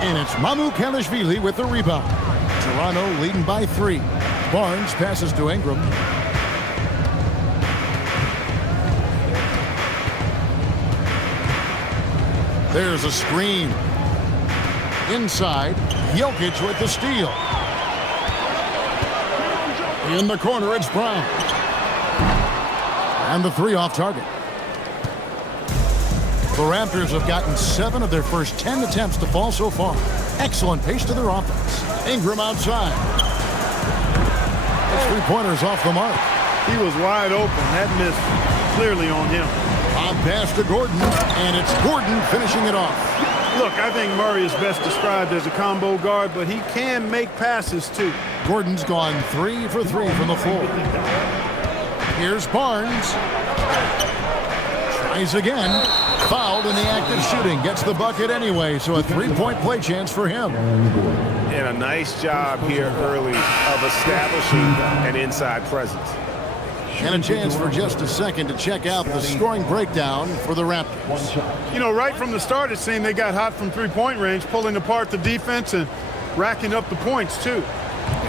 And it's Mamu Kalashvili with the rebound. Toronto leading by 3. Barnes passes to Ingram. There's a screen. Inside, Jokic with the steal. In the corner, it's Brown. And the 3 off target. The Raptors have gotten 7 of their first 10 attempts to fall so far. Excellent pace to their offense. Ingram outside. His 3-pointers off the mark. He was wide open. That miss clearly on him. On pass to Gordon, and it's Gordon finishing it off. Look, I think Murray is best described as a combo guard, but he can make passes too. Gordon's gone 3 for 3 from the floor. Here's Barnes. Tries again. Fouled in the act of shooting. Gets the bucket anyway, so a 3-point play chance for him. And a nice job here early of establishing an inside presence. And a chance for just a second to check out the scoring breakdown for the Raptors. You know, right from the start, it seemed they got hot from 3-point range, pulling apart the defense and racking up the points, too.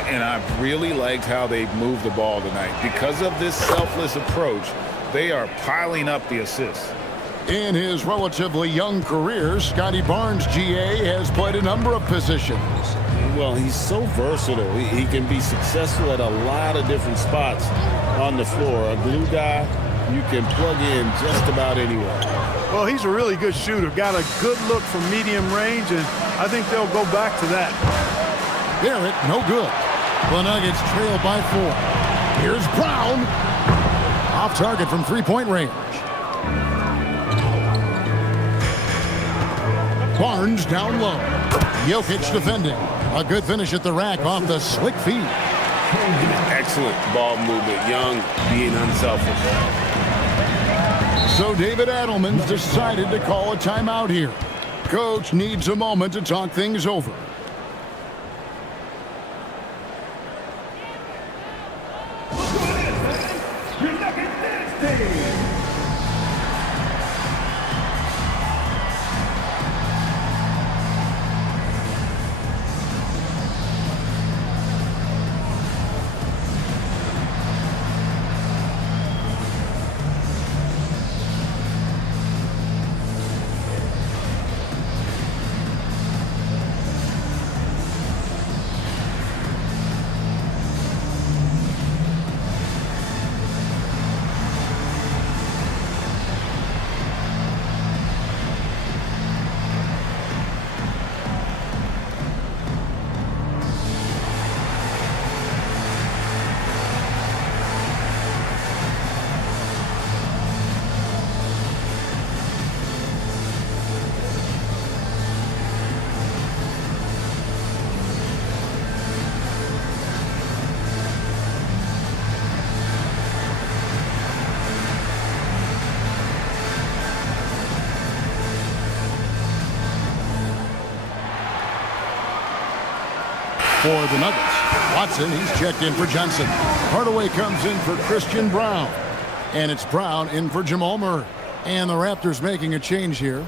And I really liked how they moved the ball tonight. Because of this selfless approach, they are piling up the assists. In his relatively young career, Scotty Barnes, GA, has played a number of positions. Well, he's so versatile. He can be successful at a lot of different spots on the floor. A glue guy you can plug in just about anywhere. Well, he's a really good shooter. Got a good look from medium range, and I think they'll go back to that. Barrett, no good. The Nuggets trail by 4. Here's Brown. Off target from 3-point range. Barnes down low. Jokic defending. A good finish at the rack off the slick feed. Excellent ball movement. Young, being unselfish. So David Adelman's decided to call a timeout here. Coach needs a moment to talk things over. For the Nuggets, Watson, he's checked in for Johnson. Hardaway comes in for Christian Brown. And it's Brown in for Jamal Murray. And the Raptors making a change here.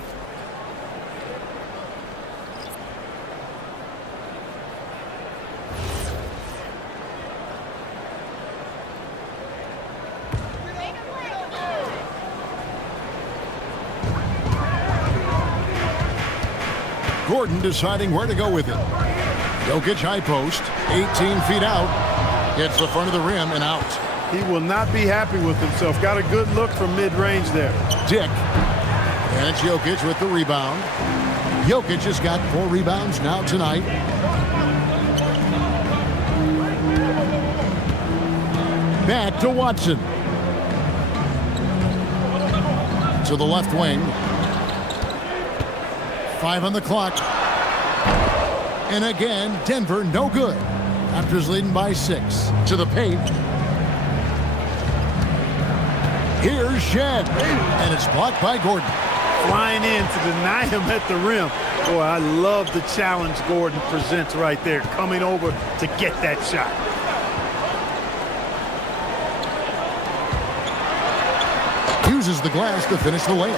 Gordon deciding where to go with it. Jokic high post, 18 feet out. Hits the front of the rim and out. He will not be happy with himself. Got a good look from mid-range there. Dick. And it's Jokic with the rebound. Jokic has got 4 rebounds now tonight. Back to Watson. To the left wing. 5 on the clock. And again, Denver no good. Raptors leading by 6. To the paint. Here's Shed. And it's blocked by Gordon. Flying in to deny him at the rim. Boy, I love the challenge Gordon presents right there. Coming over to get that shot. Uses the glass to finish the layup.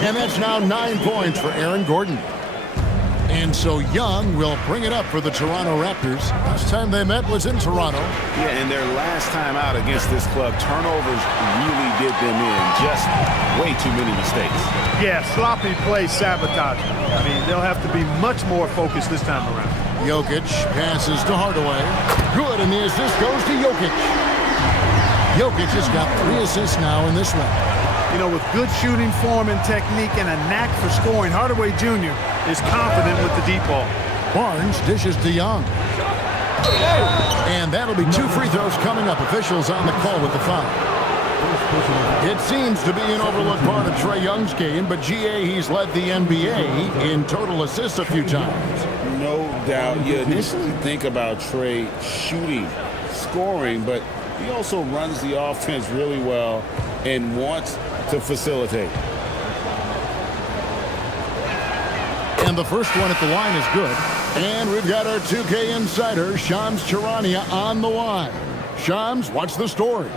And that's now 9 points for Aaron Gordon. And so Young will bring it up for the Toronto Raptors. Last time they met was in Toronto. Yeah, and their last time out against this club, turnovers really did them in. Just way too many mistakes. Yeah, sloppy play sabotage. I mean, they'll have to be much more focused this time around. Jokic passes to Hardaway. Good, and the assist goes to Jokic. Jokic has got 3 assists now in this one. You know, with good shooting form and technique and a knack for scoring, Hardaway Jr. is confident with the deep ball. Barnes dishes to Young. And that'll be 2 free throws coming up. Officials on the call with the foul. It seems to be an overlooked part of Trae Young's game, but GA, he's led the NBA in total assists a few times. No doubt. You initially think about Trae shooting, scoring, but he also runs the offense really well and wants to facilitate. And the first one at the line is good. And we've got our 2K insider, Shams Charania, on the line. Shams, what's the story?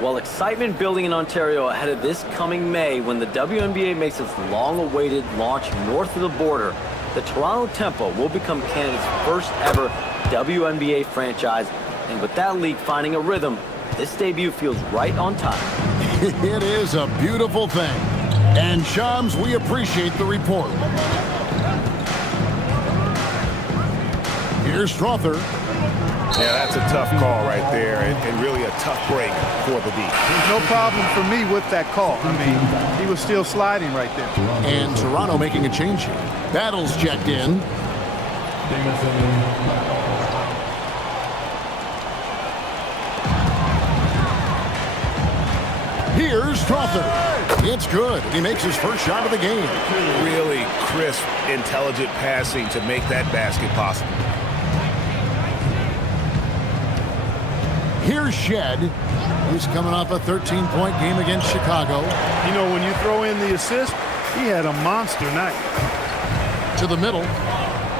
Well, excitement building in Ontario ahead of this coming May when the WNBA makes its long-awaited launch north of the border. The Toronto Tempo will become Canada's first ever WNBA franchise. And with that league finding a rhythm, this debut feels right on time. It is a beautiful thing. And Shams, we appreciate the report. Here's Strother. Yeah, that's a tough call right there, and really a tough break for the D. No problem for me with that call. I mean, he was still sliding right there. And Toronto making a change here. Battles checked in. Here's Strother. It's good. He makes his first shot of the game. Really crisp, intelligent passing to make that basket possible. Here's Shed. He's coming off a 13-point game against Chicago. You know, when you throw in the assist, he had a monster night. To the middle.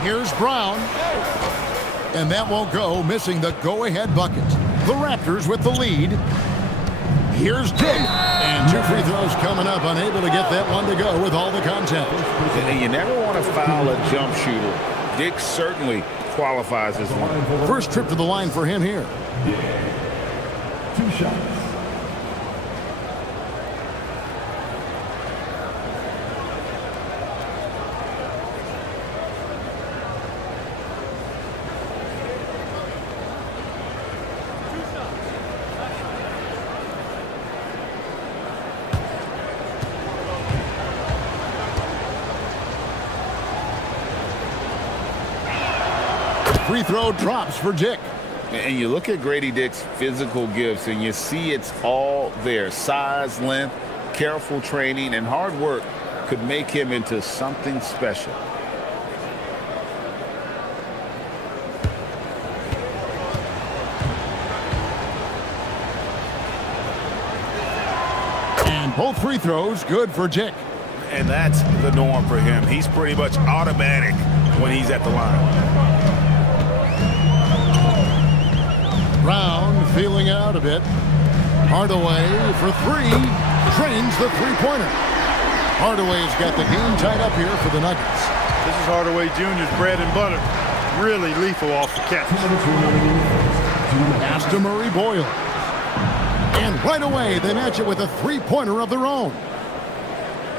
Here's Brown. And that won't go, missing the go-ahead bucket. The Raptors with the lead. Here's Dick. And 2 free throws coming up, unable to get that one to go with all the contact. And you never want to foul a jump shooter. Dick certainly qualifies as one. First trip to the line for him here. 2 shots. Free throw drops for Dick. And you look at Grady Dick's physical gifts, and you see it's all there. Size, length, careful training, and hard work could make him into something special. And both free throws good for Dick. And that's the norm for him. He's pretty much automatic when he's at the line. Brown feeling it out a bit. Hardaway for 3. Drains the three-pointer. Hardaway's got the game tied up here for the Nuggets. This is Hardaway Jr.'s bread and butter. Really lethal off the catch. Pass to Murray Boyle. And right away, they match it with a three-pointer of their own.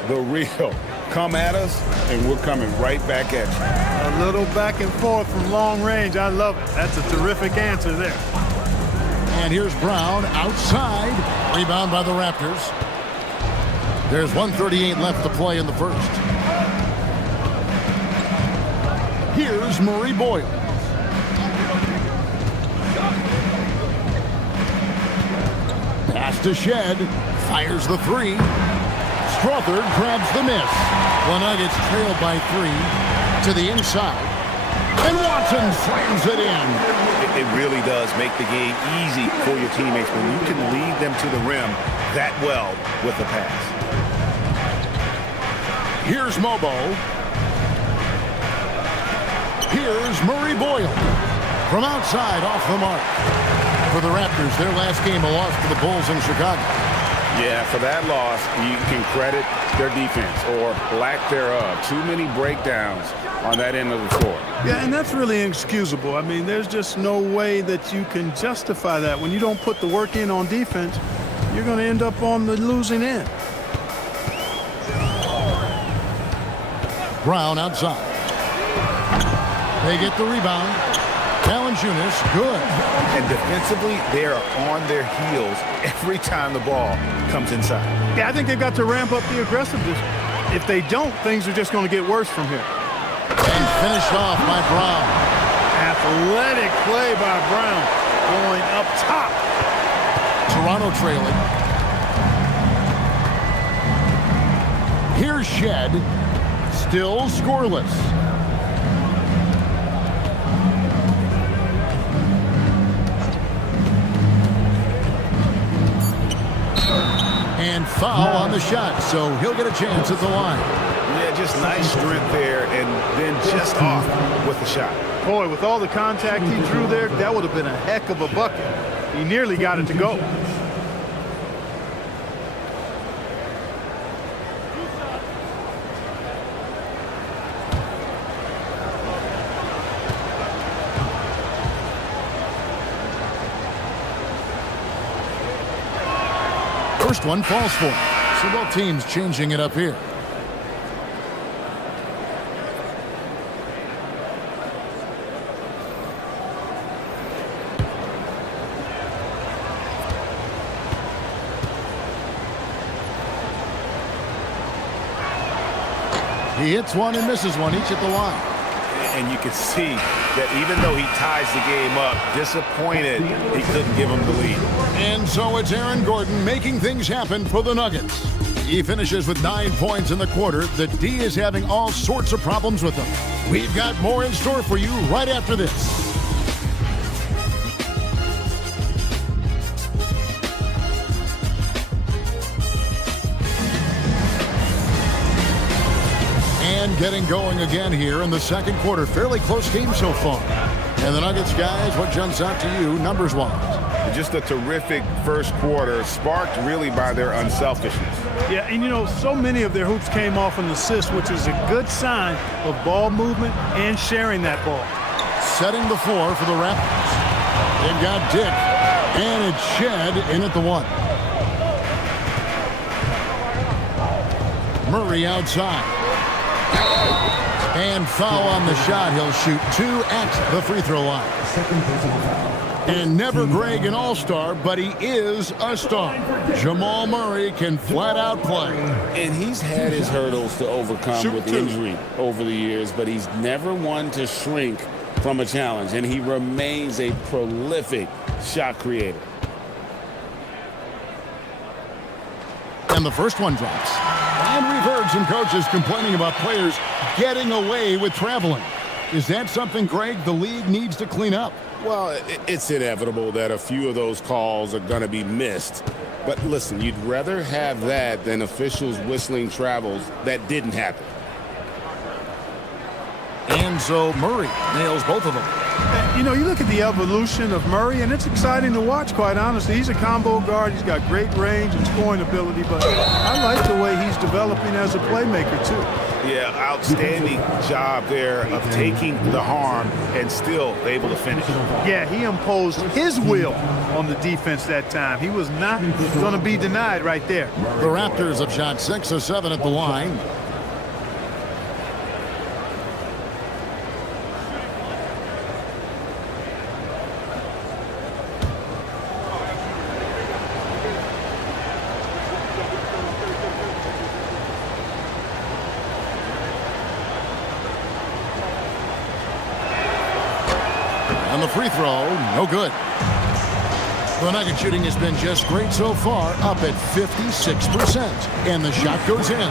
The real Come at us, and we're coming right back at you. A little back and forth from long range. I love it. That's a terrific answer there. And here's Brown outside. Rebound by the Raptors. There's 1:38 left to play in the first. Here's Murray Boyle. Pass to Shed. Fires the three. Struthers grabs the miss. The Nuggets trail by 3 to the inside. And Watson slams it in. It really does make the game easy for your teammates when you can lead them to the rim that well with the pass. Here's Mobo. Here's Murray Boyle. From outside, off the mark. For the Raptors, their last game, a loss to the Bulls in Chicago. Yeah, for that loss, you can credit their defense or lack thereof. Too many breakdowns on that end of the floor. Yeah, and that's really inexcusable. I mean, there's just no way that you can justify that. When you don't put the work in on defense, you're going to end up on the losing end. Brown outside. They get the rebound. Valanciunas, good. And defensively, they are on their heels every time the ball comes inside. Yeah, I think they've got to ramp up the aggressiveness. If they don't, things are just going to get worse from here. And finished off by Brown. Athletic play by Brown, going up top. Toronto trailing. Here's Shed. Still scoreless. And foul on the shot, so he'll get a chance at the line. Yeah, just nice strength there, and then just off with the shot. Boy, with all the contact he drew there, that would have been a heck of a bucket. He nearly got it to go. First one falls for him. So both teams changing it up here. He hits one and misses one, each at the line. And you can see that even though he ties the game up, disappointed he couldn't give him the lead. And so it's Aaron Gordon making things happen for the Nuggets. He finishes with 9 points in the quarter. The D is having all sorts of problems with him. We've got more in store for you right after this. And getting going again here in the second quarter. Fairly close game so far. And the Nuggets, guys, what jumps out to you numbers-wise? Just a terrific first quarter, sparked really by their unselfishness. Yeah, and you know, so many of their hoops came off an assist, which is a good sign of ball movement and sharing that ball. Setting the floor for the Raptors. They've got Dick, and it's Shed in at the one. Murray outside. And foul on the shot. He'll shoot 2 at the free throw line. And never Greg an all-star, but he is a star. Jamal Murray can flat out play. And he's had his hurdles to overcome with injury over the years, but he's never one to shrink from a challenge. And he remains a prolific shot creator. And the first one drops. And we've heard some coaches complaining about players getting away with traveling. Is that something, Greg, the league needs to clean up? Well, it's inevitable that a few of those calls are going to be missed. But listen, you'd rather have that than officials whistling travels that didn't happen. And so Murray nails both of them. You know, you look at the evolution of Murray, and it's exciting to watch, quite honestly. He's a combo guard. He's got great range and scoring ability, but I like the way he's developing as a playmaker, too. Yeah, outstanding job there of taking the harm and still able to finish. Yeah, he imposed his will on the defense that time. He was not going to be denied right there. The Raptors have shot 6 of 7 at the line. And the free throw, no good. The Nugget shooting has been just great so far, up at 56%. And the shot goes in.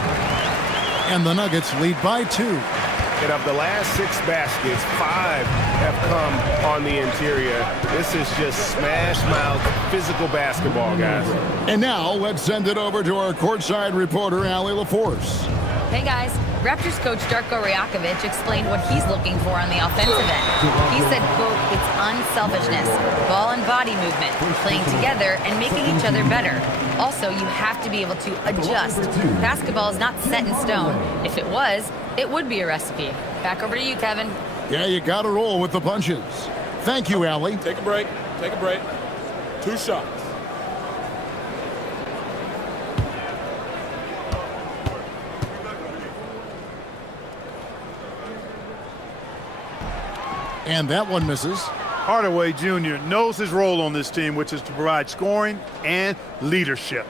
And the Nuggets lead by 2. And of the last 6 baskets, 5 have come on the interior. This is just smash mouth physical basketball, guys. And now let's send it over to our courtside reporter, Allie LaForce. Hey guys, Raptors coach Darko Rajakovic explained what he's looking for on the offensive end. He said, quote, it's unselfishness, ball and body movement, playing together and making each other better. Also, you have to be able to adjust. Basketball is not set in stone. If it was, it would be a recipe. Back over to you, Kevin. Yeah, you got to roll with the punches. Thank you, Allie. Take a break. Take a break. 2 shots. And that one misses. Hardaway Jr. knows his role on this team, which is to provide scoring and leadership.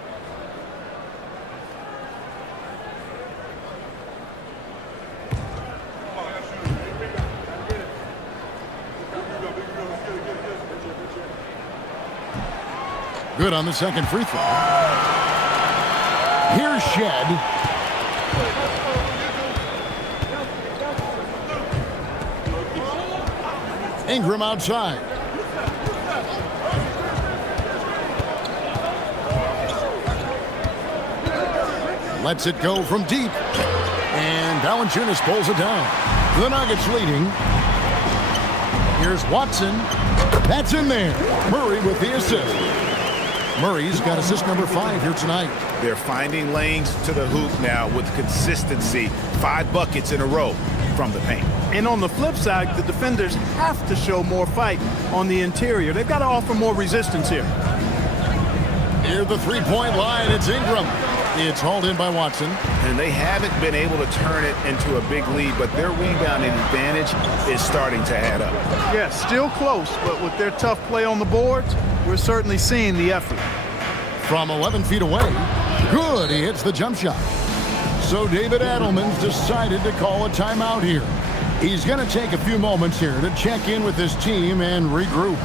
Good on the second free throw. Here's Shed. Ingram outside. Lets it go from deep. And Valanciunas pulls it down. The Nuggets leading. Here's Watson. That's in there. Murray with the assist. Murray's got assist number 5 here tonight. They're finding lanes to the hoop now with consistency. 5 buckets in a row from the paint. And on the flip side, the defenders have to show more fight on the interior. They've got to offer more resistance here. Near the three-point line, it's Ingram. It's hauled in by Watson. And they haven't been able to turn it into a big lead, but their rebounding advantage is starting to add up. Yeah, still close, but with their tough play on the boards, we're certainly seeing the effort. From 11 feet away, good, he hits the jump shot. So David Adelman's decided to call a timeout here. He's going to take a few moments here to check in with his team and regroup.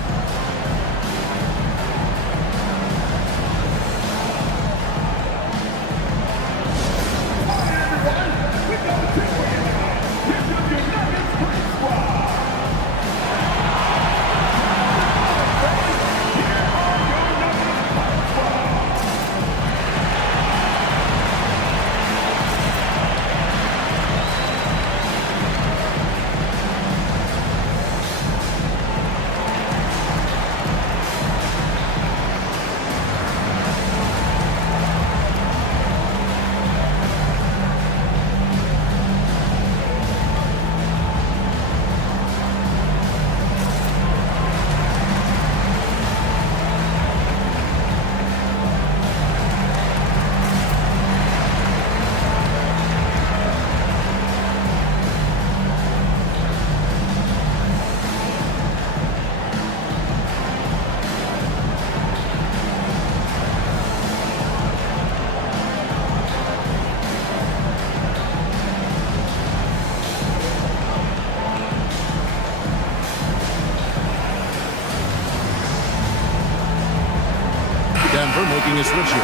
Denver making a switch here.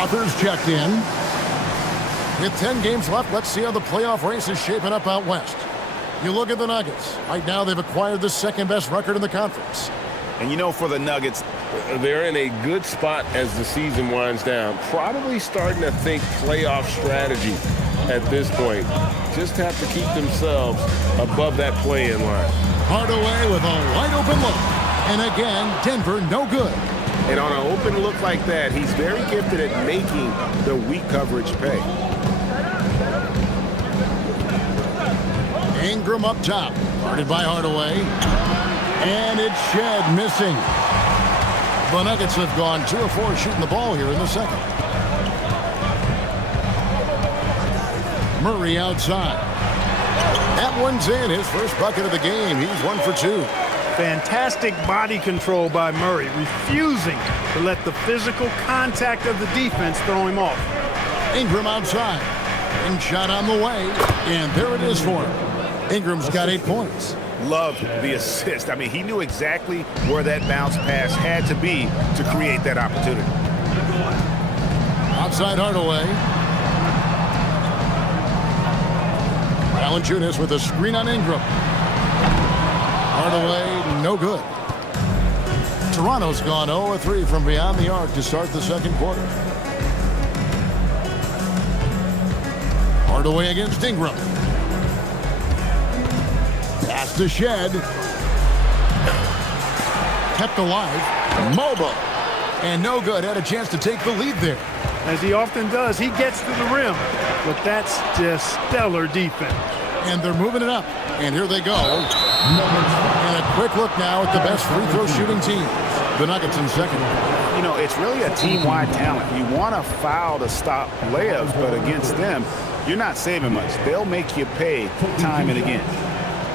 Authors checked in. With 10 games left, let's see how the playoff race is shaping up out west. You look at the Nuggets. Right now, they've acquired the second-best record in the conference. And you know, for the Nuggets, they're in a good spot as the season winds down. Probably starting to think playoff strategy at this point. Just have to keep themselves above that play-in line. Hardaway with a wide-open look. And again, Denver no good. And on an open look like that, he's very gifted at making the weak coverage pay. Ingram up top. Guarded by Hardaway. And it's Shed missing. The Nuggets have gone 2 of 4 shooting the ball here in the second. Murray outside. That one's in. His first bucket of the game. He's 1 for 2. Fantastic body control by Murray, refusing to let the physical contact of the defense throw him off. Ingram outside. And shot on the way. And there it is for him. Ingram's got 8 points. loved the assist. I mean, he knew exactly where that bounce pass had to be to create that opportunity. Outside Hardaway. Valanciunas with a screen on Ingram. Hardaway, no good. Toronto's gone 0-3 from beyond the arc to start the second quarter. Hardaway against Ingram. Pass to Shed. Kept alive. Mobile. And no good. Had a chance to take the lead there. As he often does, he gets to the rim. But that's just stellar defense. And they're moving it up. And here they go. And a quick look now at the best free throw shooting team. The Nuggets in second. You know, it's really a team-wide talent. You want to foul to stop layups, but against them, you're not saving much. They'll make you pay time and again.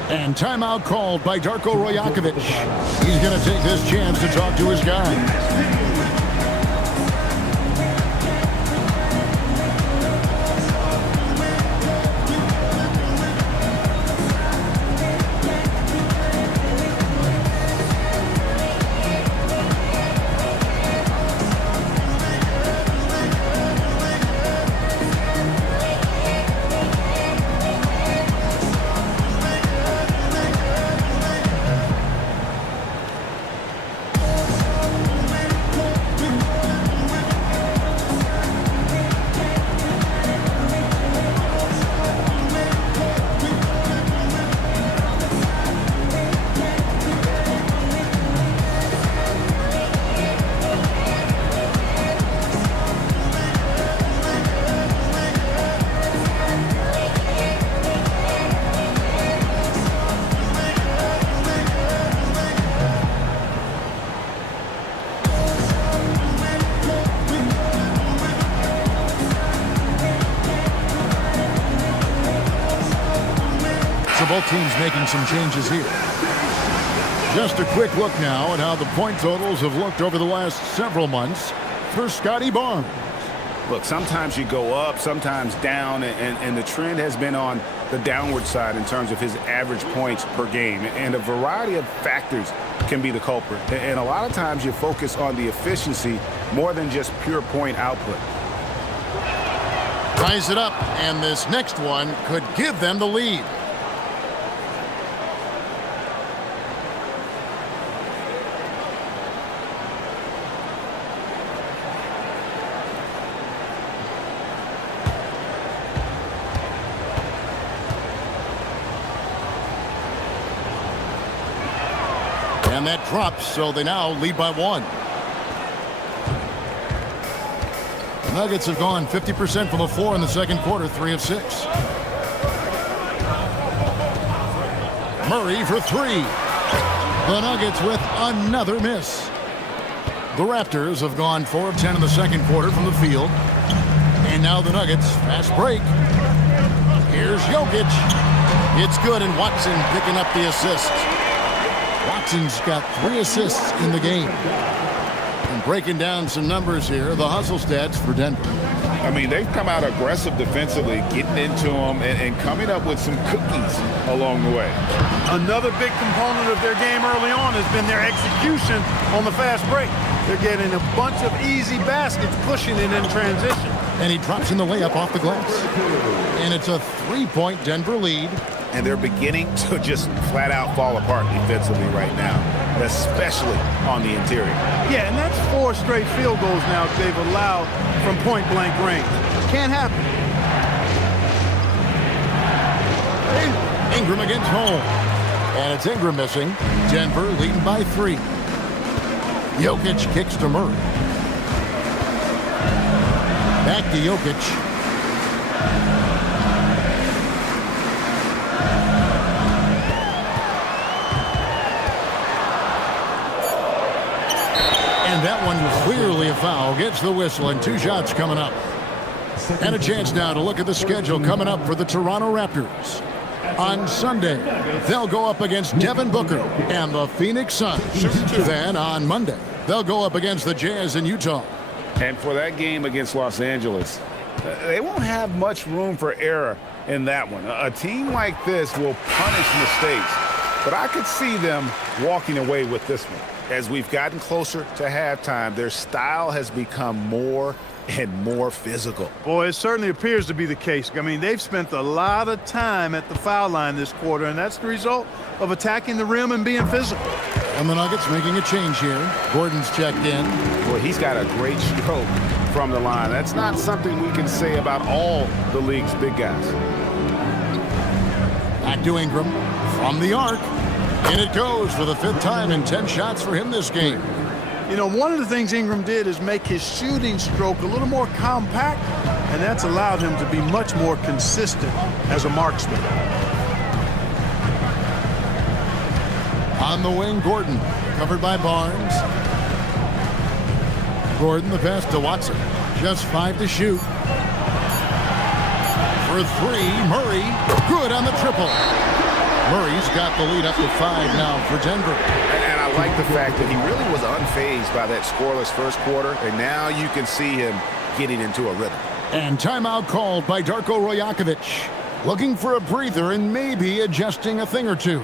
And timeout called by Darko Rajakovic. He's going to take this chance to talk to his guys. Both teams making some changes here. Just a quick look now at how the point totals have looked over the last several months for Scotty Barnes. Look, sometimes you go up, sometimes down, and the trend has been on the downward side in terms of his average points per game. And a variety of factors can be the culprit. And a lot of times you focus on the efficiency more than just pure point output. Ties it up, and this next one could give them the lead. And that drops, so they now lead by 1. The Nuggets have gone 50% from the floor in the second quarter, 3 of 6. Murray for 3. The Nuggets with another miss. The Raptors have gone 4 of 10 in the second quarter from the field. And now the Nuggets, fast break. Here's Jokic. It's good, and Watson picking up the assist. Watson's got 3 assists in the game. And breaking down some numbers here, the hustle stats for Denver. I mean, they've come out aggressive defensively, getting into them and coming up with some cookies along the way. Another big component of their game early on has been their execution on the fast break. They're getting a bunch of easy baskets, pushing it in transition. And he drops in the layup off the glass. And it's a 3-point Denver lead. And they're beginning to just flat out fall apart defensively right now, especially on the interior. Yeah, and that's 4 straight field goals now they've allowed from point-blank range. Can't happen. Ingram against home. And it's Ingram missing. Denver leading by 3. Jokic kicks to Murray. Back to Jokic. And that one clearly a foul. Gets the whistle, and 2 shots coming up. And a chance now to look at the schedule coming up for the Toronto Raptors. On Sunday, they'll go up against Devin Booker and the Phoenix Suns. Then on Monday, they'll go up against the Jazz in Utah. And for that game against Los Angeles, they won't have much room for error in that one. A team like this will punish mistakes but I could see them walking away with this one. As we've gotten closer to halftime, their style has become more and more physical. Boy, it certainly appears to be the case. I mean, they've spent a lot of time at the foul line this quarter, and that's the result of attacking the rim and being physical. And the Nuggets making a change here. Gordon's checked in. Boy, he's got a great stroke from the line. That's not something we can say about all the league's big guys. Back to Ingram from the arc. And it goes for the 5th time in 10 shots for him this game. You know, one of the things Ingram did is make his shooting stroke a little more compact, and that's allowed him to be much more consistent as a marksman. On the wing, Gordon, covered by Barnes. Gordon, the pass to Watson. Just 5 to shoot. For 3, Murray, good on the triple. Murray's got the lead up to 5 now for Denver. And I like the fact that he really was unfazed by that scoreless first quarter, and now you can see him getting into a rhythm. And timeout called by Darko Rajakovic. Looking for a breather and maybe adjusting a thing or two.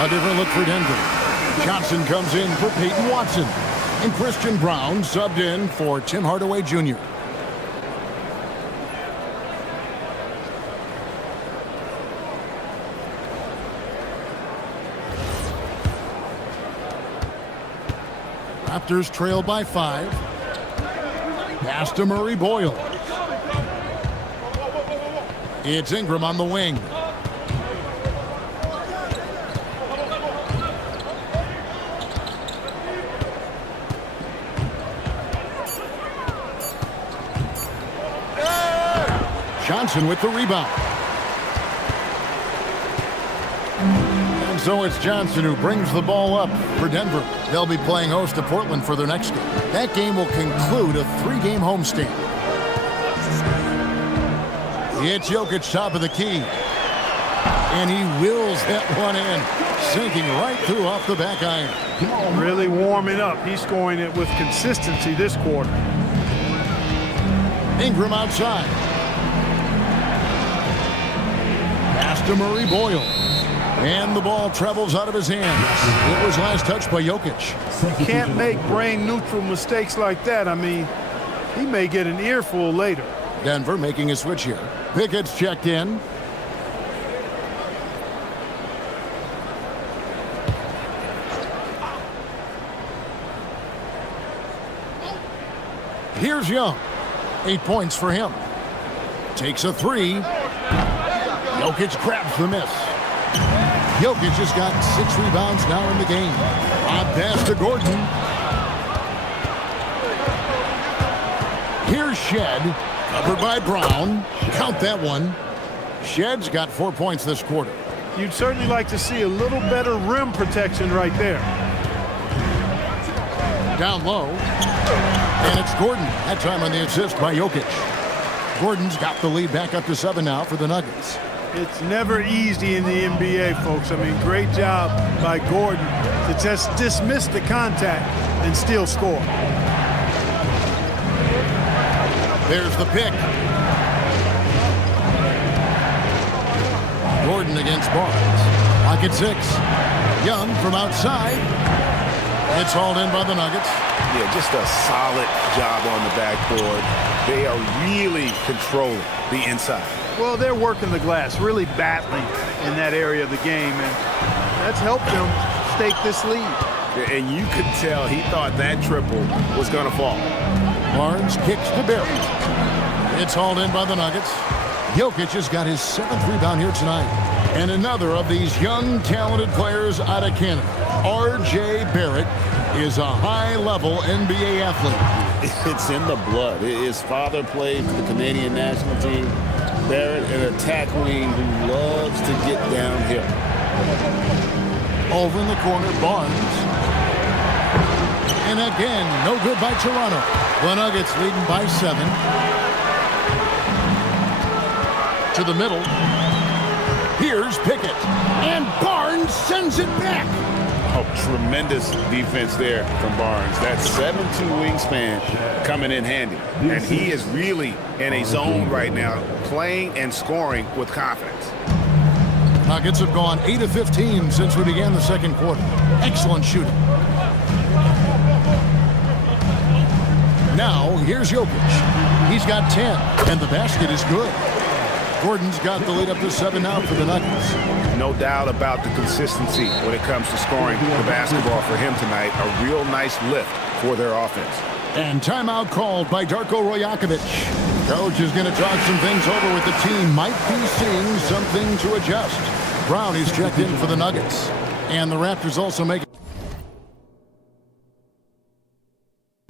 A different look for Denver. Johnson comes in for Peyton Watson. And Christian Brown subbed in for Tim Hardaway Jr. Raptors trail by 5. Pass to Murray Boyle. It's Ingram on the wing. Johnson with the rebound. And so it's Johnson who brings the ball up for Denver. They'll be playing host to Portland for their next game. That game will conclude a 3-game homestand. It's Jokic top of the key. And he wills that one in, sinking right through off the back iron. Really warming up. He's scoring it with consistency this quarter. Ingram outside. Pass to Murray Boyle. And the ball travels out of his hands. It was last touched by Jokic. You can't make brain-neutral mistakes like that. I mean, he may get an earful later. Denver making a switch here. Pickett's checked in. Here's Young. 8 points for him. Takes a 3. Jokic grabs the miss. Jokic has got 6 rebounds now in the game. On pass to Gordon. Here's Shed. Covered by Brown. Count that one. Shed's got 4 points this quarter. You'd certainly like to see a little better rim protection right there. Down low. And it's Gordon. That time on the assist by Jokic. Gordon's got the lead back up to 7 now for the Nuggets. It's never easy in the NBA, folks. I mean, great job by Gordon to just dismiss the contact and still score. There's the pick. Gordon against Barnes. Lock at 6. Young from outside. It's hauled in by the Nuggets. Yeah, just a solid job on the backboard. They are really controlling the inside. Well, they're working the glass, really battling in that area of the game, and that's helped them stake this lead. And you could tell he thought that triple was going to fall. Barnes kicks to Barrett. It's hauled in by the Nuggets. Jokic has got his 7th rebound here tonight. And another of these young, talented players out of Canada, R.J. Barrett, is a high-level NBA athlete. It's in the blood. His father played for the Canadian national team. Barrett, an attack wing who loves to get downhill. Over in the corner, Barnes. And again, no good by Toronto. The Nuggets leading by 7. To the middle. Here's Pickett. And Barnes sends it back. Oh, tremendous defense there from Barnes. That 7'2" wingspan coming in handy. And he is really in a zone right now, playing and scoring with confidence. Nuggets have gone 8 of 15 since we began the second quarter. Excellent shooting. Now, here's Jokic. He's got 10, and the basket is good. Gordon's got the lead up to 7 now for the Nuggets. No doubt about the consistency when it comes to scoring the basketball for him tonight. A real nice lift for their offense. And timeout called by Darko Rojakovic. Coach is going to talk some things over with the team. Might be seeing something to adjust. Brown is checked in for the Nuggets. And the Raptors also make